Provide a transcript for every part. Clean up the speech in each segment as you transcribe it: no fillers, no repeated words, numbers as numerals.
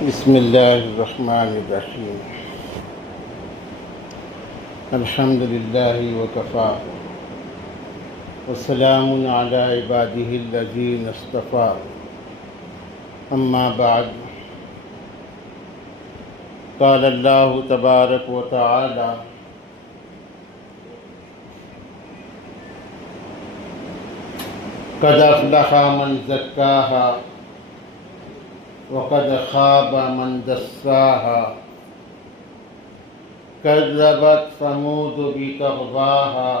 بسم الله الرحمن الرحيم. الحمد لله وكفى وسلام على عباده الذين اصطفى. أما بعد، قال الله تبارك وتعالى: قد أفلح من زكاها وقد خاب من دساها. كذبت ثمود بطغواها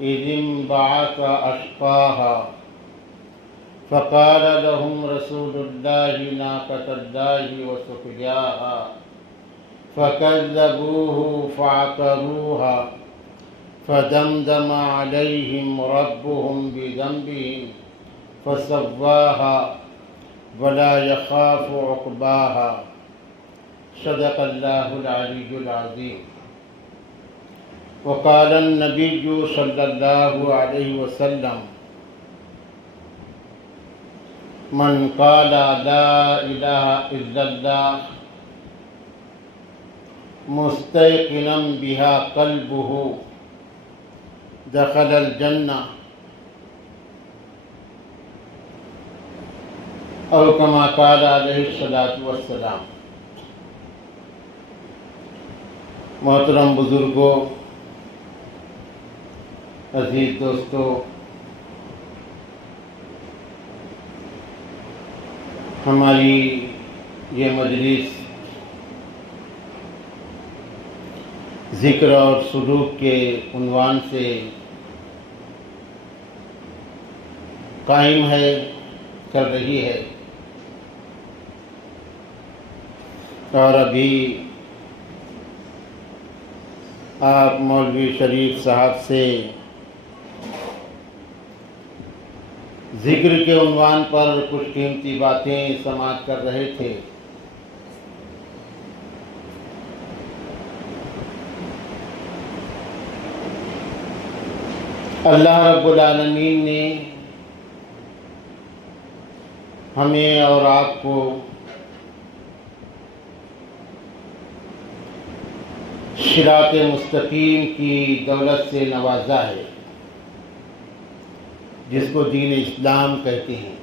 إذ انبعث أشقاها فقال لهم رسول الله ناقة الله وسقياها فكذبوه فعقروها فدمدم عليهم ربهم بذنبهم فسواها ولا يخاف عقباها. صدق الله العلي العظيم. وقال النبي صلى الله عليه وسلم: من قال لا إله إلا الله مستيقنا بها قلبه دخل الجنة اور کما قال علیہ الصلاۃ والسلام. محترم بزرگوں، عزیز دوستو، ہماری یہ مجلس ذکر اور سلوک کے عنوان سے قائم ہے، چل رہی ہے، اور ابھی آپ مولوی شریف صاحب سے ذکر کے عنوان پر کچھ قیمتی باتیں سماعت کر رہے تھے. اللہ رب العالمین نے ہمیں اور آپ کو صراط مستقیم کی دولت سے نوازا ہے، جس کو دین اسلام کہتے ہیں.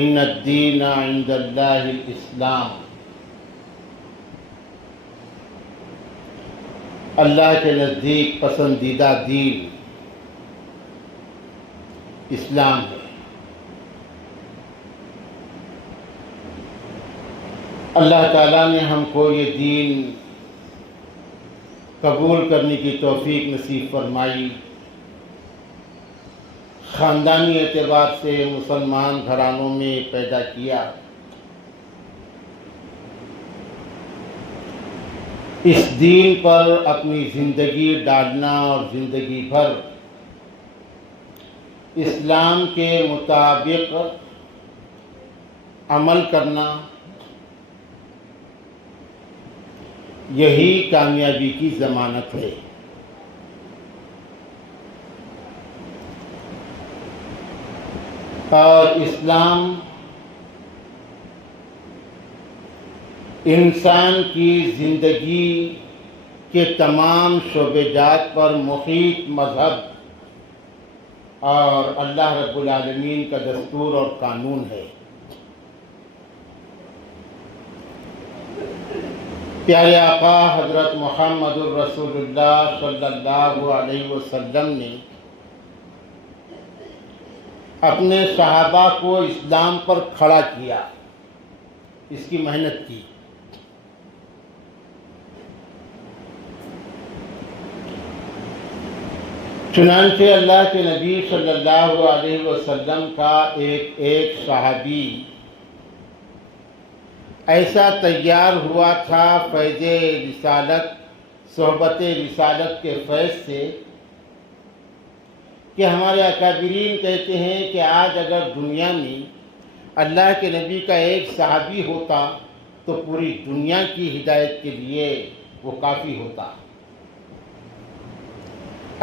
ان الدین عند اللہ الاسلام. اللہ کے نزدیک پسندیدہ دین اسلام ہے. اللہ تعالیٰ نے ہم کو یہ دین قبول کرنے کی توفیق نصیب فرمائی. خاندانی اعتبار سے مسلمان گھرانوں میں پیدا کیا. اس دین پر اپنی زندگی ڈالنا اور زندگی بھر اسلام کے مطابق عمل کرنا، یہی کامیابی کی ضمانت ہے. اور اسلام انسان کی زندگی کے تمام شعبے جات پر محیط مذہب اور اللہ رب العالمین کا دستور اور قانون ہے. پیارے آقا حضرت محمد الرسول اللہ صلی اللہ علیہ وسلم نے اپنے صحابہ کو اسلام پر کھڑا کیا، اس کی محنت کی. چنانچہ اللہ کے نبی صلی اللہ علیہ وسلم کا ایک صحابی ایسا تیار ہوا تھا فیض رسالت، صحبت رسالت کے فیض سے، کہ ہمارے اکابرین کہتے ہیں کہ آج اگر دنیا میں اللہ کے نبی کا ایک صحابی ہوتا تو پوری دنیا کی ہدایت کے لیے وہ کافی ہوتا.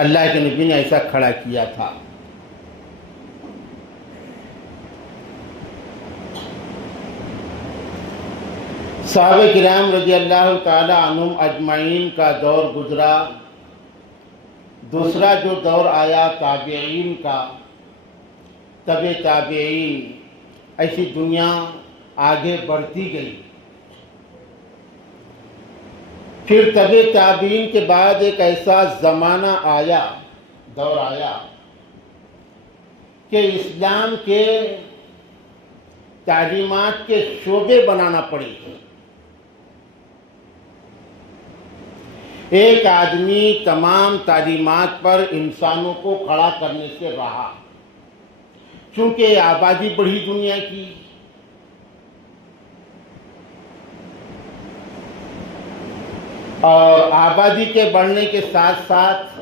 اللہ کے نبی نے ایسا کھڑا کیا تھا. صحابہ کرام رضی اللہ تعالی عنہم اجمعین کا دور گزرا، دوسرا جو دور آیا تابعین کا، تبع تابعین، ایسی دنیا آگے بڑھتی گئی۔ پھر تبع تابعین کے بعد ایک ایسا زمانہ آیا، دور آیا کہ اسلام کے تعلیمات کے شعبے بنانا پڑے۔ ایک آدمی تمام تعلیمات پر انسانوں کو کھڑا کرنے سے رہا، چونکہ آبادی بڑھی دنیا کی، اور آبادی کے بڑھنے کے ساتھ ساتھ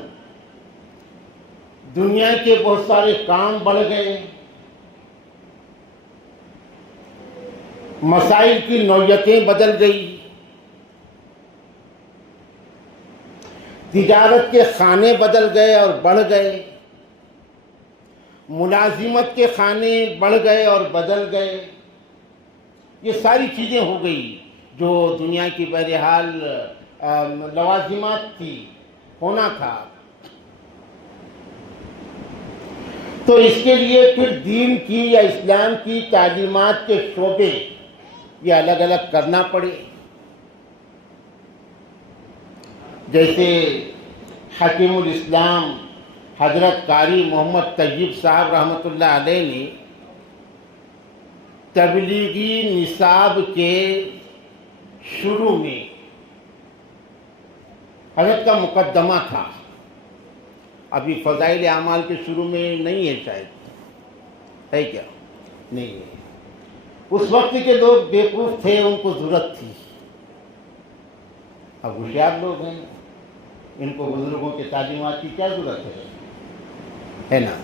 دنیا کے بہت سارے کام بڑھ گئے، مسائل کی نوعیتیں بدل گئی، تجارت کے خانے بدل گئے اور بڑھ گئے، ملازمت کے خانے بڑھ گئے اور بدل گئے۔ یہ ساری چیزیں ہو گئی جو دنیا کی بہرحال لوازمات تھی، ہونا تھا۔ تو اس کے لیے پھر دین کی یا اسلام کی تعلیمات کے شعبے یہ الگ الگ کرنا پڑے۔ جیسے حکیم الاسلام حضرت قاری محمد طیب صاحب رحمۃ اللہ علیہ نے تبلیغی نصاب کے شروع میں حضرت کا مقدمہ تھا، ابھی فضائل اعمال کے شروع میں نہیں ہے، شاید ہے کیا؟ نہیں ہے۔ اس وقت کے لوگ بیوقوف تھے، ان کو ضرورت تھی، اب ہوشیار لوگ ہیں، ان کو بزرگوں کے تعلیمات کی کیا ضرورت ہے نا؟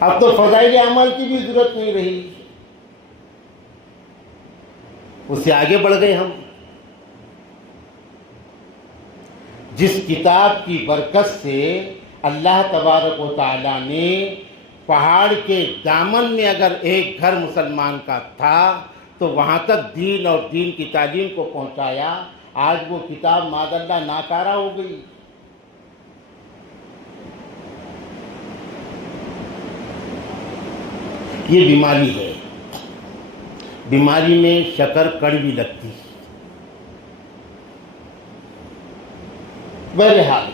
اب تو فضائل اعمال کی بھی ضرورت نہیں رہی، اس سے آگے بڑھ گئے ہم۔ جس کتاب کی برکت سے اللہ تبارک و تعالیٰ نے پہاڑ کے دامن میں اگر ایک گھر مسلمان کا تھا تو وہاں تک دین اور دین کی تعلیم کو پہنچایا، آج وہ کتاب معاذ اللہ ناکارہ ہو گئی۔ یہ بیماری ہے، بیماری میں شکر کڑوی لگتی۔ بہرحال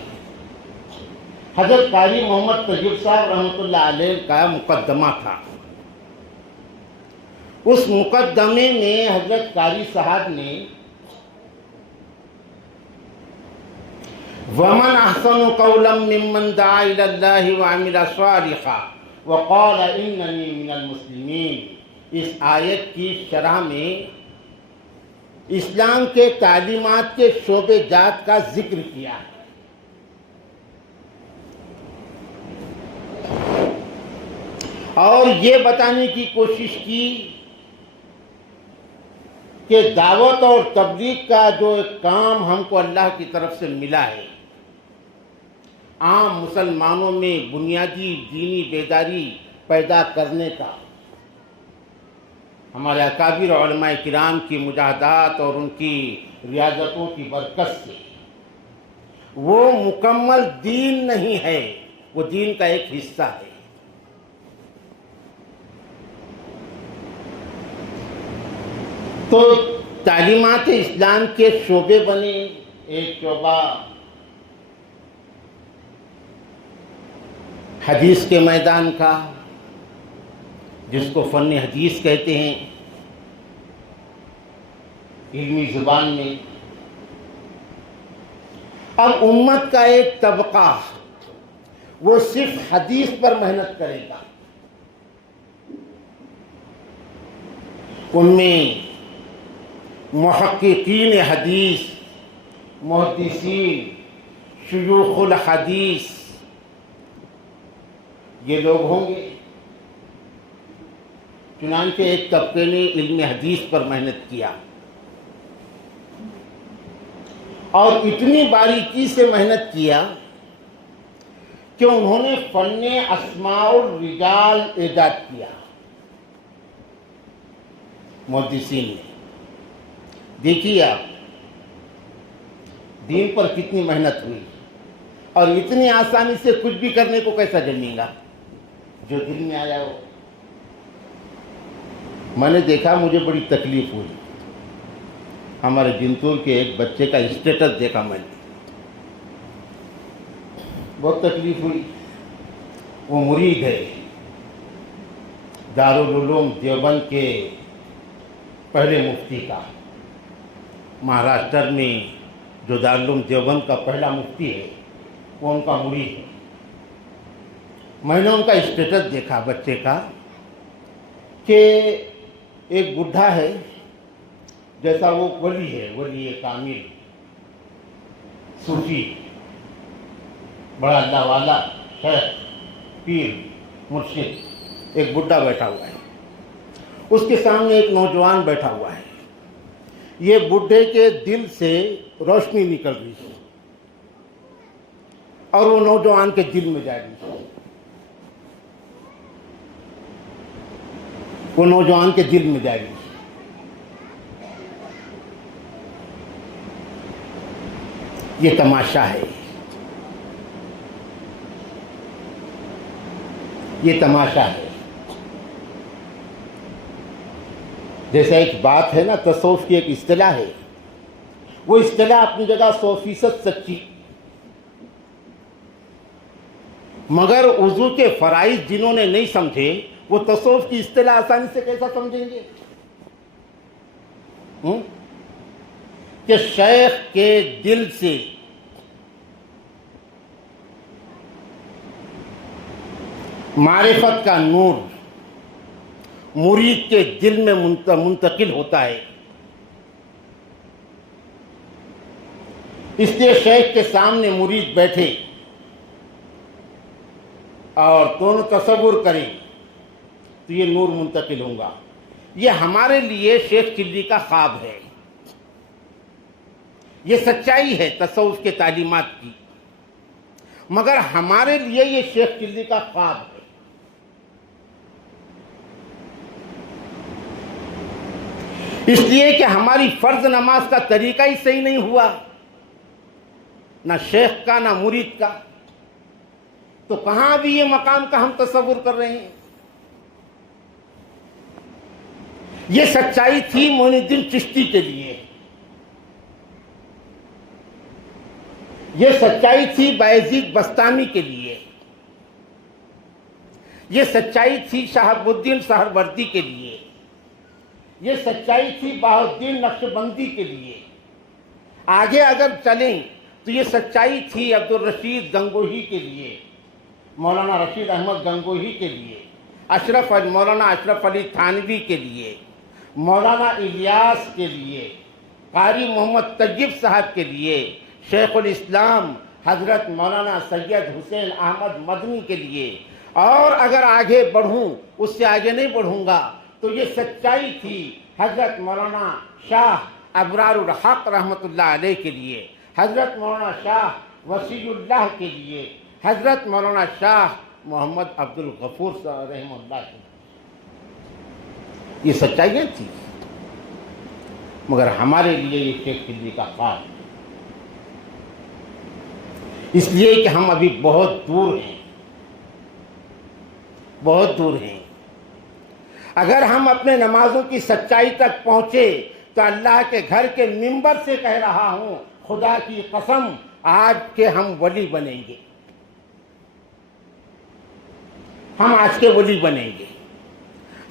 حضرت قاری محمد طیب صاحب رحمۃ اللہ علیہ کا مقدمہ تھا، اس مقدمے میں حضرت قاری صاحب نے وَمَنْ أَحْسَنُ قَوْلًا مِّمَّنْ دَعَا إِلَى اللَّهِ وَعَمِلَ صَالِحًا وَقَالَ إِنَّنِي مِنَ الْمُسْلِمِينَ، اس آیت کی شرح میں اسلام کے تعلیمات کے شعبے جات کا ذکر کیا ہے۔ اور یہ بتانے کی کوشش کی کہ دعوت اور تبلیغ کا جو ایک کام ہم کو اللہ کی طرف سے ملا ہے، عام مسلمانوں میں بنیادی دینی بیداری پیدا کرنے کا، ہمارے اکابر علماء کرام کی مجاہدات اور ان کی ریاضتوں کی برکت سے وہ مکمل دین نہیں ہے، وہ دین کا ایک حصہ ہے۔ تو تعلیمات اسلام کے شعبے بنے، ایک شعبہ حدیث کے میدان کا، جس کو فن حدیث کہتے ہیں علمی زبان میں۔ اب امت کا ایک طبقہ وہ صرف حدیث پر محنت کرے گا، ان میں محققین حدیث، محدثین، شیوخ الحدیث، یہ لوگ ہوں گے۔ چنانچہ ایک طبقے نے علم حدیث پر محنت کیا اور اتنی باریکی سے محنت کیا کہ انہوں نے فن اسماء الرجال ایجاد کیا۔ محدثین نے. دیکھیے آپ دین پر کتنی محنت ہوئی اور اتنی آسانی سے کچھ بھی کرنے کو کیسا جمے گا جو دل میں آیا ہو. میں نے دیکھا مجھے بڑی تکلیف ہوئی. ہمارے جنتور کے ایک بچے کا اسٹیٹس دیکھا میں نے, بہت تکلیف ہوئی. وہ مرید ہے دارالعلوم دیوبند کے پہلے مفتی کا. مہاراشٹر میں جو دارالعلوم دیوبند کا پہلا مفتی ہے وہ ان کا مرید ہے. میں نے ان کا اسٹیٹس دیکھا بچے کا کہ ایک بڈھا ہے جیسا وہ ولی ہے, ولی کامل صوفی, بڑا اللہ والا شیخ پیر مرشد. ایک بڈھا بیٹھا ہوا ہے, اس کے سامنے ایک نوجوان بیٹھا ہوا ہے. یہ بڈھے کے دل سے روشنی نکل رہی ہے اور وہ نوجوان کے دل میں جا رہی ہے. وہ نوجوان کے دل میں جا رہی ہے. یہ تماشا ہے, یہ تماشا ہے. جیسا ایک بات ہے نا, تصوف کی ایک اصطلاح ہے, وہ اصطلاح اپنی جگہ 100% سچی, مگر وضو کے فرائض جنہوں نے نہیں سمجھے وہ تصوف کی اصطلاح آسانی سے کیسا سمجھیں گے؟ کہ شیخ کے دل سے معرفت کا نور مرید کے دل میں منتقل ہوتا ہے. اس لیے شیخ کے سامنے مرید بیٹھے اور دونوں تصور کریں تو یہ نور منتقل ہوگا. یہ ہمارے لیے شیخ چلی کا خواب ہے, یہ سچائی ہے تصوف کے تعلیمات کی, مگر ہمارے لیے یہ شیخ چلی کا خواب ہے. اس لیے کہ ہماری فرض نماز کا طریقہ ہی صحیح نہیں ہوا, نہ شیخ کا نہ مرید کا, تو کہاں بھی یہ مقام کا ہم تصور کر رہے ہیں. یہ سچائی تھی معین الدین چشتی کے لیے, یہ سچائی تھی بایزید بستامی کے لیے, یہ سچائی تھی شہاب الدین سہروردی کے لیے, یہ سچائی تھی بہاؤالدین نقشبندی کے لیے. آگے اگر چلیں تو یہ سچائی تھی عبدالرشید گنگوہی کے لیے, مولانا رشید احمد گنگوہی کے لیے, مولانا اشرف علی تھانوی کے لیے, مولانا الیاس کے لیے, قاری محمد طیب صاحب کے لیے, شیخ الاسلام حضرت مولانا سید حسین احمد مدنی کے لیے. اور اگر آگے بڑھوں, اس سے آگے نہیں بڑھوں گا, تو یہ سچائی تھی حضرت مولانا شاہ ابرار الحق رحمۃ اللہ علیہ کے لیے, حضرت مولانا شاہ وسیع اللہ کے لیے, حضرت مولانا شاہ محمد عبد الغفور رحمہ اللہ کے لیے. یہ سچائیاں تھی, مگر ہمارے لیے یہ شیخ چلی کا خواب ہے. اس لیے کہ ہم ابھی بہت دور ہیں, بہت دور ہیں. اگر ہم اپنے نمازوں کی سچائی تک پہنچے تو اللہ کے گھر کے منبر سے کہہ رہا ہوں, خدا کی قسم آج کے ہم ولی بنیں گے, ہم آج کے ولی بنیں گے.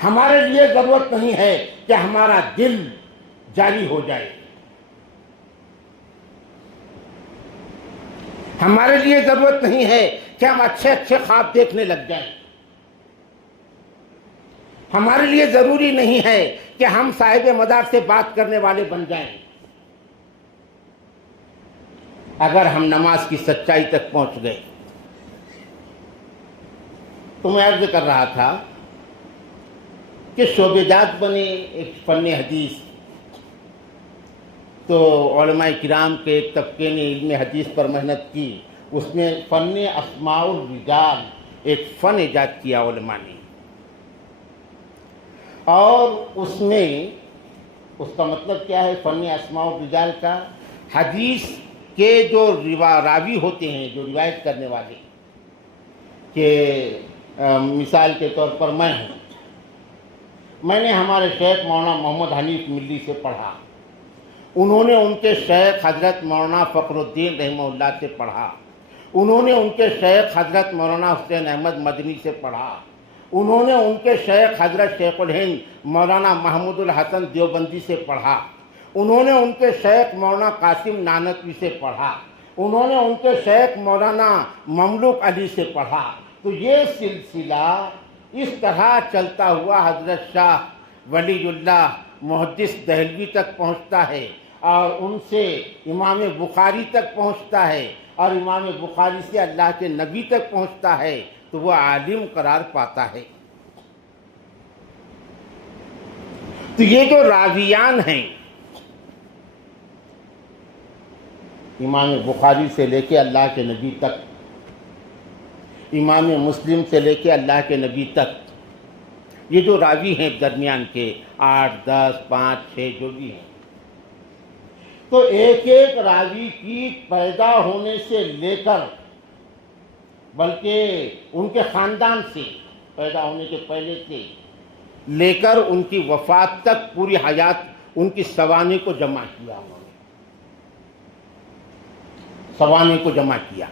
ہمارے لیے ضرورت نہیں ہے کہ ہمارا دل جاری ہو جائے, ہمارے لیے ضرورت نہیں ہے کہ ہم اچھے اچھے خواب دیکھنے لگ جائیں, ہمارے لیے ضروری نہیں ہے کہ ہم صاحب مدار سے بات کرنے والے بن جائیں. اگر ہم نماز کی سچائی تک پہنچ گئے تو میں عرض کر رہا تھا کہ شعبہ جات بنے ایک فن حدیث, تو علماء کرام کے ایک طبقے نے علم حدیث پر محنت کی, اس میں فن اسماء الرجال ایک فن ایجاد کیا علماء نے, اور اس میں اس کا مطلب کیا ہے فن اسماء الرجال کا؟ حدیث کے جو راوی ہوتے ہیں، جو روایت کرنے والے، کہ مثال کے طور پر میں نے ہمارے شیخ مولانا محمد حنیف ملی سے پڑھا، انہوں نے ان کے شیخ حضرت مولانا فخر الدین رحمہ اللہ سے پڑھا، انہوں نے ان کے شیخ حضرت مولانا حسین احمد مدنی سے پڑھا، انہوں نے ان کے شیخ حضرت شیخ الہند مولانا محمود الحسن دیوبندی سے پڑھا، انہوں نے ان کے شیخ مولانا قاسم نانوتوی سے پڑھا، انہوں نے ان کے شیخ مولانا مملوک علی سے پڑھا۔ تو یہ سلسلہ اس طرح چلتا ہوا حضرت شاہ ولی اللہ محدث دہلوی تک پہنچتا ہے، اور ان سے امام بخاری تک پہنچتا ہے، اور امام بخاری سے اللہ کے نبی تک پہنچتا ہے، تو وہ عالم قرار پاتا ہے۔ تو یہ جو راویان ہیں، امام بخاری سے لے کے اللہ کے نبی تک، امام مسلم سے لے کے اللہ کے نبی تک، یہ جو راوی ہیں درمیان کے 8، 10، 5، 6 جو بھی ہیں، تو ایک ایک راوی کی پیدا ہونے سے لے کر، بلکہ ان کے خاندان سے، پیدا ہونے کے پہلے سے لے کر ان کی وفات تک پوری حیات ان کی سوانح کو جمع کیا، انہوں نے سوانح کو جمع کیا،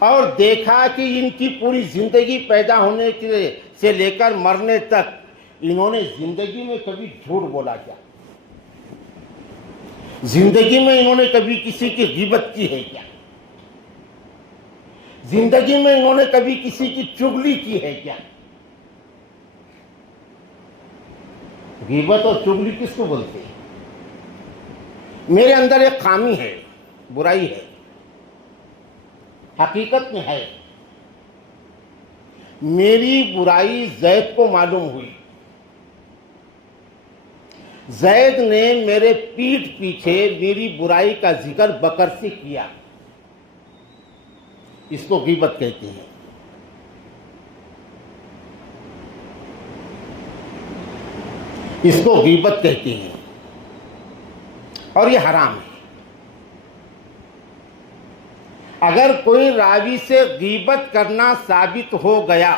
اور دیکھا کہ ان کی پوری زندگی پیدا ہونے سے لے کر مرنے تک انہوں نے زندگی میں کبھی جھوٹ بولا کیا؟ زندگی میں انہوں نے کبھی کسی کی غیبت کی ہے کیا؟ زندگی میں انہوں نے کبھی کسی کی چغلی کی ہے کیا؟ غیبت اور چغلی کس کو بولتے ہیں؟ میرے اندر ایک خامی ہے، برائی ہے، حقیقت میں ہے، میری برائی زید کو معلوم ہوئی، زید نے میرے پیٹھ پیچھے میری برائی کا ذکر بکر سے کیا، اس کو غیبت کہتے ہیں۔ اس کو غیبت کہتے ہیں، اور یہ حرام ہے۔ اگر کوئی راوی سے غیبت کرنا ثابت ہو گیا،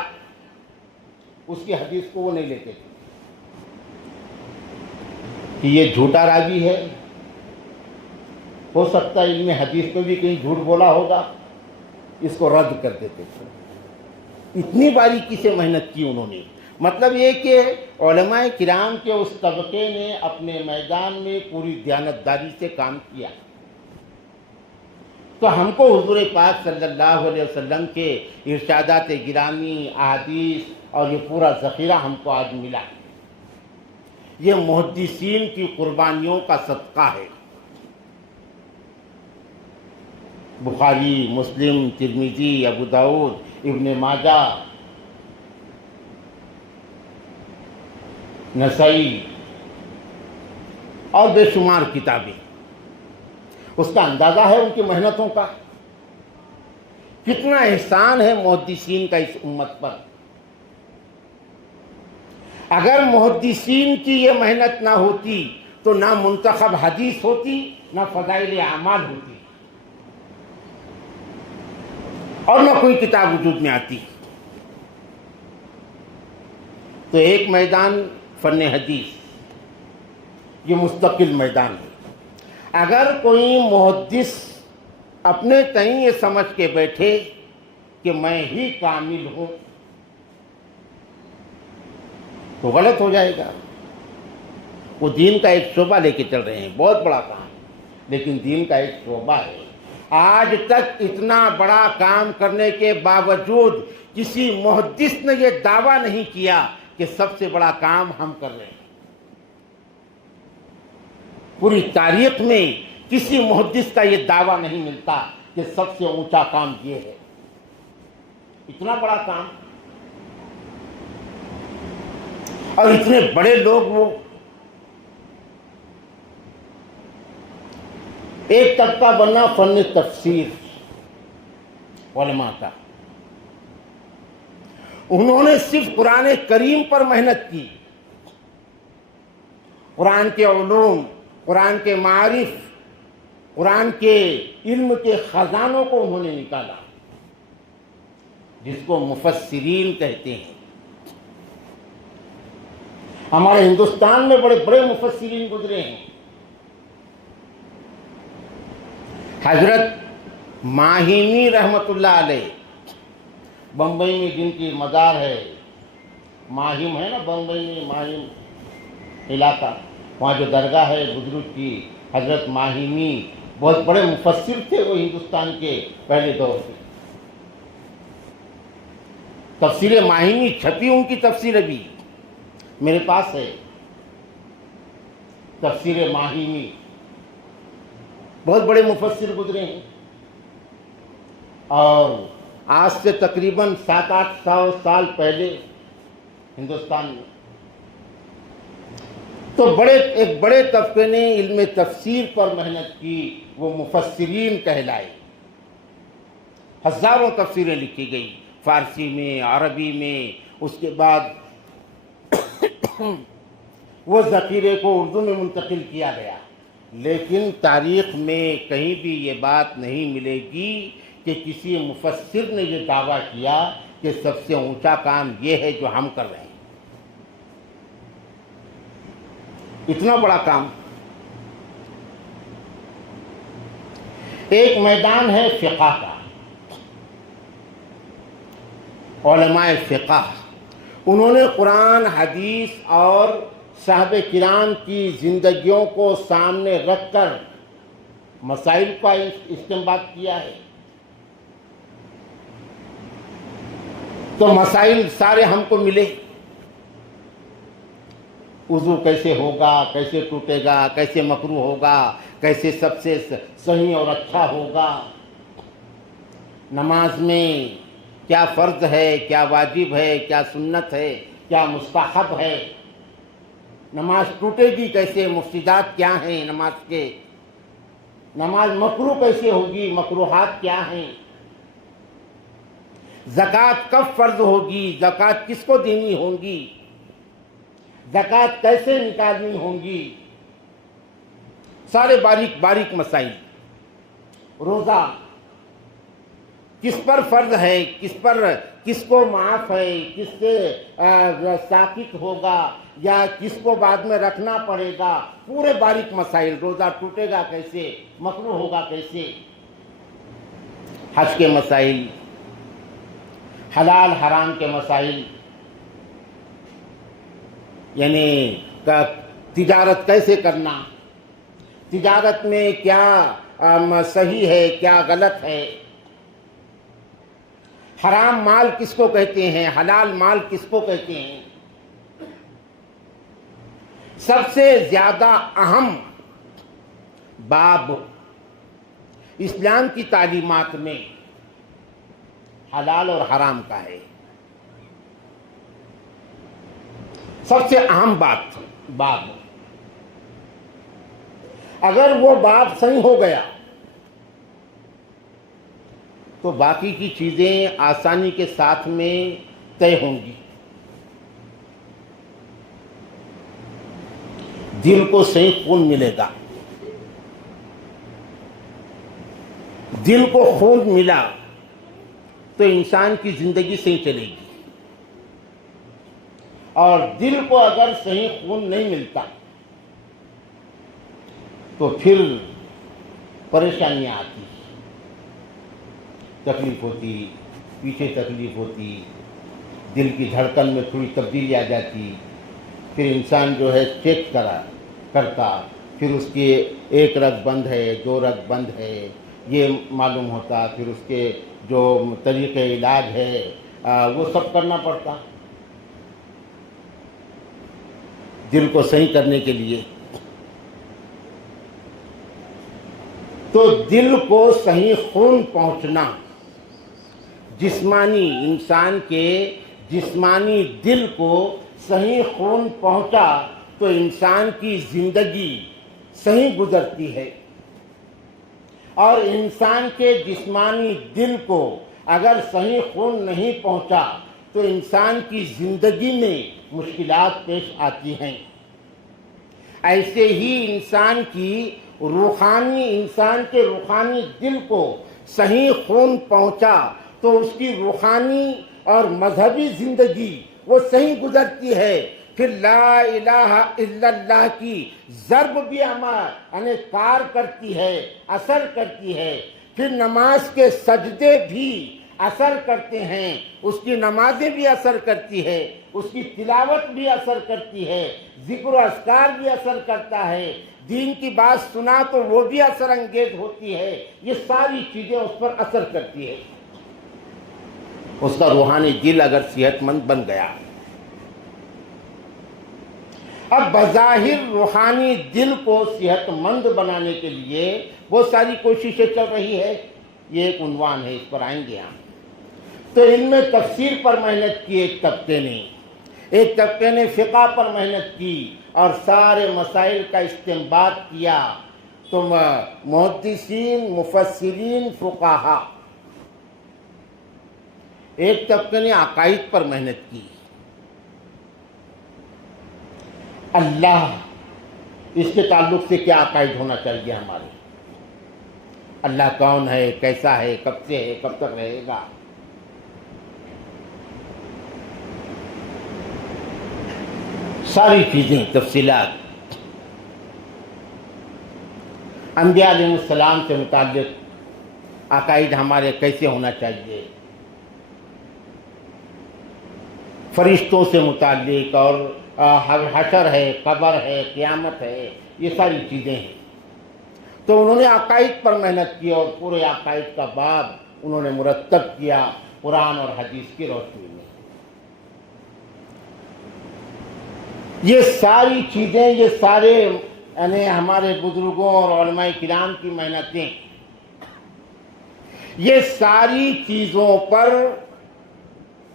اس کی حدیث کو وہ نہیں لیتے تھے کہ یہ جھوٹا راوی ہے، ہو سکتا ہے علم حدیث کو بھی کہیں جھوٹ بولا ہوگا، اس کو رد کر دیتے تھے۔ اتنی باریکی سے محنت کی انہوں نے، مطلب یہ کہ علماء کرام کے اس طبقے نے اپنے میدان میں پوری دیانتداری سے کام کیا۔ تو ہم کو حضور پاک صلی اللہ علیہ وسلم کے ارشادات گرامی، احادیث اور یہ پورا ذخیرہ ہم کو آج ملا، یہ محدثین کی قربانیوں کا صدقہ ہے۔ بخاری، مسلم، ترمذی، ابو داؤد، ابن ماجہ، نسائی اور بے شمار کتابیں، اس کا اندازہ ہے ان کی محنتوں کا، کتنا احسان ہے محدثین کا اس امت پر۔ اگر محدثین کی یہ محنت نہ ہوتی تو نہ منتخب حدیث ہوتی، نہ فضائل اعمال ہوتی، اور نہ کوئی کتاب وجود میں آتی۔ تو ایک میدان فن حدیث، یہ مستقل میدان ہے۔ اگر کوئی محدث اپنے تئیں یہ سمجھ کے بیٹھے کہ میں ہی کامل ہوں، تو غلط ہو جائے گا۔ وہ دین کا ایک شعبہ لے کے چل رہے ہیں، بہت بڑا کام، لیکن دین کا ایک شعبہ ہے۔ آج تک اتنا بڑا کام کرنے کے باوجود کسی محدث نے یہ دعویٰ نہیں کیا کہ سب سے بڑا کام ہم کر رہے ہیں۔ پوری تاریخ میں کسی محدث کا یہ دعویٰ نہیں ملتا کہ سب سے اونچا کام یہ ہے۔ اتنا بڑا کام، اور اتنے بڑے لوگ وہ۔ ایک طبقہ بنا فن تفسیر علماء کا، انہوں نے صرف قرآن کریم پر محنت کی، قرآن کے علوم، قرآن کے معارف، قرآن کے علم کے خزانوں کو انہوں نے نکالا، جس کو مفسرین کہتے ہیں۔ ہمارے ہندوستان میں بڑے بڑے مفسرین گزرے ہیں۔ حضرت ماہینی رحمت اللہ علیہ، بمبئی میں جن کی مزار ہے، ماہم ہے نا بمبئی میں، ماہم علاقہ، وہاں جو درگاہ ہے بزرگ کی، حضرت ماہینی بہت بڑے مفسر تھے وہ ہندوستان کے پہلے دور سے۔ تفسیر ماہینی چھپی، ان کی تفسیر ابھی میرے پاس ہے، تفسیر ماہینی۔ بہت بڑے مفسر گزرے ہیں، اور آج سے تقریباً 700-800 سال پہلے ہندوستان میں تو ایک بڑے طبقے نے علم تفسیر پر محنت کی، وہ مفسرین کہلائے۔ ہزاروں تفسیریں لکھی گئی، فارسی میں، عربی میں، اس کے بعد وہ ذخیرے کو اردو میں منتقل کیا گیا، لیکن تاریخ میں کہیں بھی یہ بات نہیں ملے گی کہ کسی مفسر نے یہ دعویٰ کیا کہ سب سے اونچا کام یہ ہے جو ہم کر رہے ہیں۔ اتنا بڑا کام۔ ایک میدان ہے فقہ کا، علماء فقہ، انہوں نے قرآن، حدیث اور صحابہ کرام کی زندگیوں کو سامنے رکھ کر مسائل کا استنباط کیا ہے۔ تو مسائل سارے ہم کو ملے، وضو کیسے ہوگا، کیسے ٹوٹے گا، کیسے مکروہ ہوگا، کیسے سب سے صحیح اور اچھا ہوگا، نماز میں کیا فرض ہے، کیا واجب ہے، کیا سنت ہے، کیا مستحب ہے، نماز ٹوٹے گی کیسے، مفسدات کیا ہیں نماز کے، نماز مکروہ کیسے ہوگی، مکروہات کیا ہیں، زکوٰۃ کب فرض ہوگی، زکوٰۃ کس کو دینی ہوگی، زکوٰۃ کیسے نکالنی ہوگی، سارے باریک باریک مسائل۔ روزہ کس پر فرض ہے، کس کو معاف ہے، کس سے ساقط ہوگا، یا کس کو بعد میں رکھنا پڑے گا، پورے باریک مسائل۔ روزہ ٹوٹے گا کیسے، مکروہ ہوگا کیسے، حج کے مسائل، حلال حرام کے مسائل، یعنی تجارت کیسے کرنا، تجارت میں کیا صحیح ہے، کیا غلط ہے، حرام مال کس کو کہتے ہیں، حلال مال کس کو کہتے ہیں۔ سب سے زیادہ اہم باب اسلام کی تعلیمات میں حلال اور حرام کا ہے، سب سے اہم باب۔ اگر وہ باب صحیح ہو گیا تو باقی کی چیزیں آسانی کے ساتھ میں طے ہوں گی۔ دل کو صحیح خون ملے گا، دل کو خون ملا تو انسان کی زندگی صحیح چلے گی، اور دل کو اگر صحیح خون نہیں ملتا تو پھر پریشانیاں آتی، تکلیف ہوتی، پیچھے تکلیف ہوتی، دل کی دھڑکن میں تھوڑی تبدیلی آ جاتی، پھر انسان جو ہے چیک کرتا، پھر اس کی ایک رگ بند ہے، 2 رگ بند ہے، یہ معلوم ہوتا، پھر اس کے جو طریقے علاج ہے وہ سب کرنا پڑتا دل کو صحیح کرنے کے لیے۔ تو دل کو صحیح خون پہنچنا، جسمانی انسان کے جسمانی دل کو صحیح خون پہنچا تو انسان کی زندگی صحیح گزرتی ہے، اور انسان کے جسمانی دل کو اگر صحیح خون نہیں پہنچا تو انسان کی زندگی میں مشکلات پیش آتی ہیں۔ ایسے ہی انسان کے روحانی دل کو صحیح خون پہنچا تو اس کی روحانی اور مذہبی زندگی وہ صحیح گزرتی ہے، پھر لا الہ الا اللہ کی ضرب بھی یعنی کار کرتی ہے، اثر کرتی ہے، پھر نماز کے سجدے بھی اثر کرتے ہیں، اس کی نمازیں بھی اثر کرتی ہے، اس کی تلاوت بھی اثر کرتی ہے، ذکر و اذکار بھی اثر کرتا ہے، دین کی بات سنا تو وہ بھی اثر انگیز ہوتی ہے، یہ ساری چیزیں اس پر اثر کرتی ہے۔ اس کا روحانی دل اگر صحت مند بن گیا، اب بظاہر روحانی دل کو صحت مند بنانے کے لیے بہت ساری کوششیں چل رہی ہے، یہ ایک عنوان ہے، اس پر آئیں گے ہم۔ تو علم تفسیر پر محنت کی ایک طبقے نے فقہ پر محنت کی اور سارے مسائل کا استنباط کیا، تو محدثین، مفسرین، فقہا۔ ایک طبقے نے عقائد پر محنت کی، اللہ اس کے تعلق سے کیا عقائد ہونا چاہیے ہمارے، اللہ کون ہے، کیسا ہے، کب سے ہے، کب تک رہے گا۔ ساری چیزیں، تفصیلات، انبیاء علیہ السلام سے متعلق عقائد ہمارے کیسے ہونا چاہیے، فرشتوں سے متعلق، اور حشر ہے، قبر ہے، قیامت ہے، یہ ساری چیزیں ہیں۔ تو انہوں نے عقائد پر محنت کی اور پورے عقائد کا باب انہوں نے مرتب کیا قرآن اور حدیث کی روشنی میں۔ یہ ساری چیزیں، یہ سارے یعنی ہمارے بزرگوں اور علماء کرام کی محنتیں، یہ ساری چیزوں پر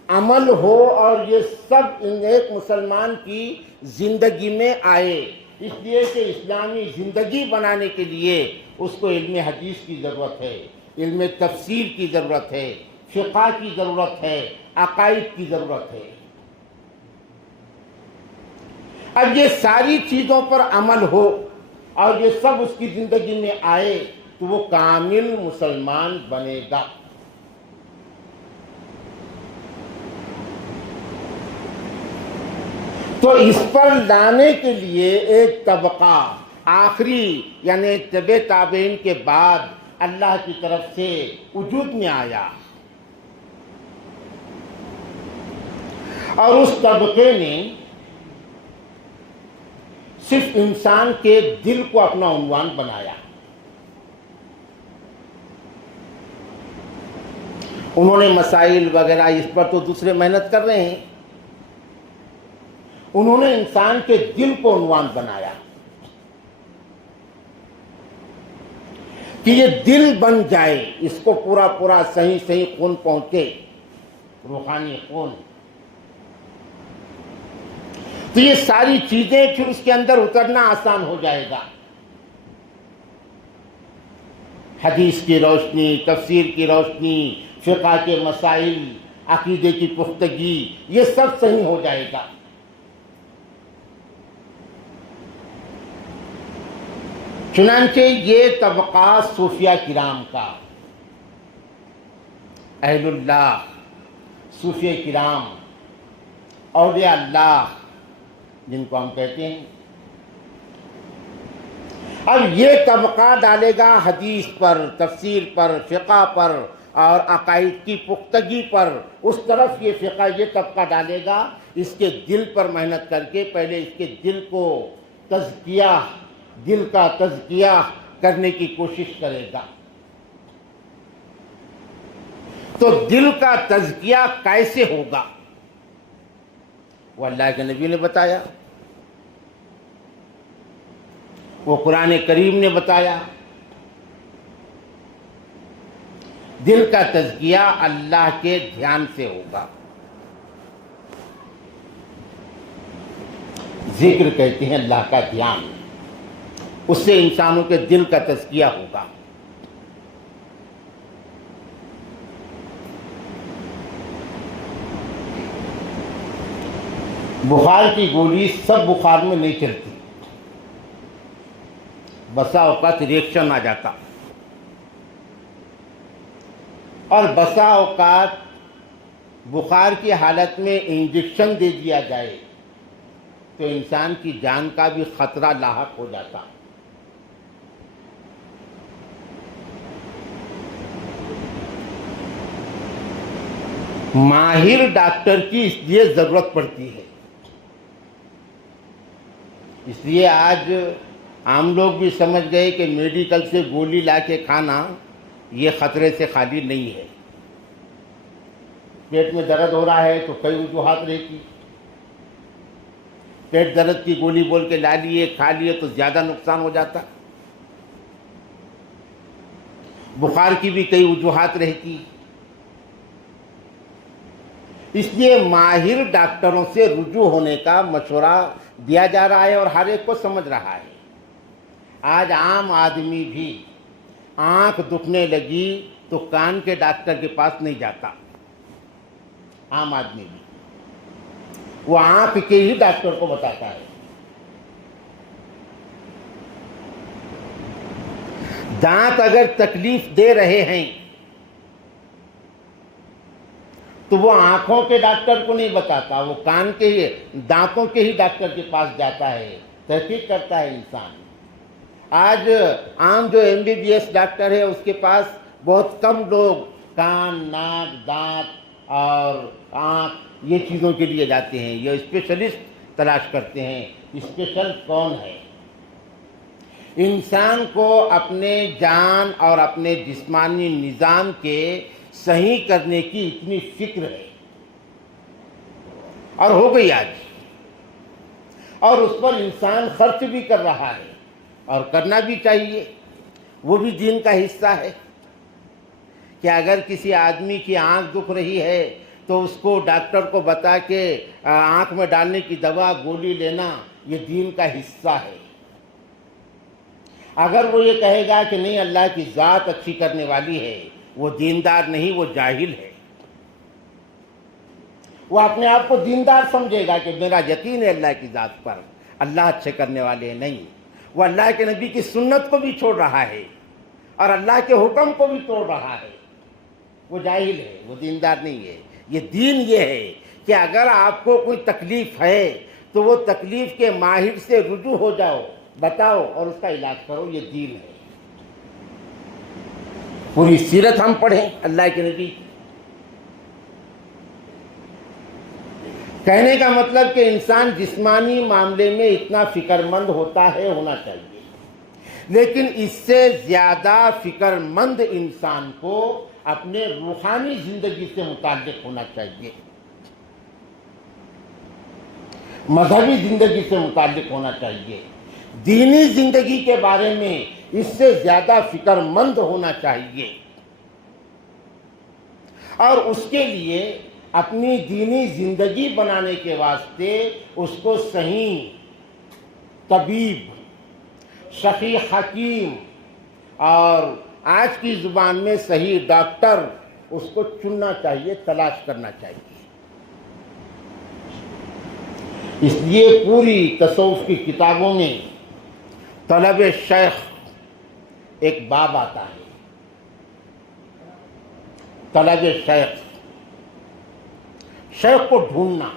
عمل ہو اور یہ سب ایک مسلمان کی زندگی میں آئے، اس لیے کہ اسلامی زندگی بنانے کے لیے اس کو علم حدیث کی ضرورت ہے، علم تفسیر کی ضرورت ہے، فقہ کی ضرورت ہے، عقائد کی ضرورت ہے۔ اب یہ ساری چیزوں پر عمل ہو اور یہ سب اس کی زندگی میں آئے تو وہ کامل مسلمان بنے گا۔ تو اس پر لانے کے لیے ایک طبقہ آخری یعنی تبع تابعین کے بعد اللہ کی طرف سے وجود میں آیا، اور اس طبقے نے صرف انسان کے دل کو اپنا عنوان بنایا۔ انہوں نے مسائل وغیرہ اس پر تو دوسرے محنت کر رہے ہیں، انہوں نے انسان کے دل کو عنوان بنایا کہ یہ دل بن جائے، اس کو پورا صحیح خون پہنچے، روحانی خون۔ تو یہ ساری چیزیں پھر اس کے اندر اترنا آسان ہو جائے گا۔ حدیث کی روشنی، تفسیر کی روشنی، فقہ کے مسائل، عقیدے کی پختگی، یہ سب صحیح ہو جائے گا۔ چنانچہ یہ طبقہ صوفیہ کرام کا، اہل اللہ، صوفیہ کرام، اولیاء اللہ جن کو ہم کہتے ہیں، اب یہ طبقہ ڈالے گا حدیث پر، تفسیر پر، فقہ پر اور عقائد کی پختگی پر۔ اس طرف یہ فقہ، یہ طبقہ ڈالے گا اس کے دل پر محنت کر کے، پہلے اس کے دل کو دل کا تزکیہ کرنے کی کوشش کرے گا۔ تو دل کا تزکیہ کیسے ہوگا وہ اللہ کے نبی نے بتایا، وہ قرآن کریم نے بتایا۔ دل کا تزکیہ اللہ کے دھیان سے ہوگا۔ ذکر کہتے ہیں اللہ کا دھیان، اس سے انسانوں کے دل کا تزکیہ ہوگا۔ بخار کی گولی سب بخار میں نہیں چلتی، بسا اوقات ریئیکشن آ جاتا، اور بسا اوقات بخار کی حالت میں انجیکشن دے دیا جائے تو انسان کی جان کا بھی خطرہ لاحق ہو جاتا۔ ماہر ڈاکٹر کی اس لیے ضرورت پڑتی ہے، اس لیے آج عام لوگ بھی سمجھ گئے کہ میڈیکل سے گولی لا کے کھانا یہ خطرے سے خالی نہیں ہے۔ پیٹ میں درد ہو رہا ہے تو کئی وجوہات رہتی، پیٹ درد کی گولی بول کے لا لیے کھا لیے تو زیادہ نقصان ہو جاتا، بخار کی بھی کئی وجوہات رہتی۔ اس لیے ماہر ڈاکٹروں سے رجوع ہونے کا مشورہ دیا جا رہا ہے اور ہر ایک کو سمجھ رہا ہے۔ آج عام آدمی بھی آنکھ دکھنے لگی تو کان کے ڈاکٹر کے پاس نہیں جاتا، عام آدمی بھی وہ آنکھ کے ہی ڈاکٹر کو بتاتا ہے۔ دانت اگر تکلیف دے رہے ہیں تو وہ آنکھوں کے ڈاکٹر کو نہیں بتاتا، وہ کان کے ہی دانتوں کے ہی ڈاکٹر کے پاس جاتا ہے، تحقیق کرتا ہے انسان۔ آج عام جو MBBS ڈاکٹر ہے اس کے پاس بہت کم لوگ کان، ناک، دانت اور آنکھ یہ چیزوں کے لیے جاتے ہیں، یہ اسپیشلسٹ تلاش کرتے ہیں۔ اسپیشل کون ہے؟ انسان کو اپنے جان اور اپنے جسمانی نظام کے صحیح کرنے کی اتنی فکر ہے اور ہو گئی آج، اور اس پر انسان خرچ بھی کر رہا ہے اور کرنا بھی چاہیے، وہ بھی دین کا حصہ ہے کہ اگر کسی آدمی کی آنکھ دکھ رہی ہے تو اس کو ڈاکٹر کو بتا کے آنکھ میں ڈالنے کی دوا گولی لینا یہ دین کا حصہ ہے۔ اگر وہ یہ کہے گا کہ نہیں اللہ کی ذات اچھی کرنے والی ہے، وہ دیندار نہیں، وہ جاہل ہے۔ وہ اپنے آپ کو دیندار سمجھے گا کہ میرا یقین ہے اللہ کی ذات پر، اللہ اچھے کرنے والے ہیں، نہیں، وہ اللہ کے نبی کی سنت کو بھی چھوڑ رہا ہے اور اللہ کے حکم کو بھی توڑ رہا ہے، وہ جاہل ہے، وہ دیندار نہیں ہے۔ یہ دین یہ ہے کہ اگر آپ کو کوئی تکلیف ہے تو وہ تکلیف کے ماہر سے رجوع ہو جاؤ، بتاؤ اور اس کا علاج کرو، یہ دین ہے۔ پوری سیرت ہم پڑھیں اللہ کے نبی کی۔ کہنے کا مطلب کہ انسان جسمانی معاملے میں اتنا فکر مند ہوتا ہے، ہونا چاہیے، لیکن اس سے زیادہ فکر مند انسان کو اپنے روحانی زندگی سے متعلق ہونا چاہیے، مذہبی زندگی سے متعلق ہونا چاہیے، دینی زندگی کے بارے میں اس سے زیادہ فکر مند ہونا چاہیے، اور اس کے لیے اپنی دینی زندگی بنانے کے واسطے اس کو صحیح طبیب، صحیح حکیم اور آج کی زبان میں صحیح ڈاکٹر اس کو چننا چاہیے، تلاش کرنا چاہیے۔ اس لیے پوری تصوف کی کتابوں میں طلب شیخ ایک باب آتا ہے، طلب شیخ، شیخ کو ڈھونڈنا،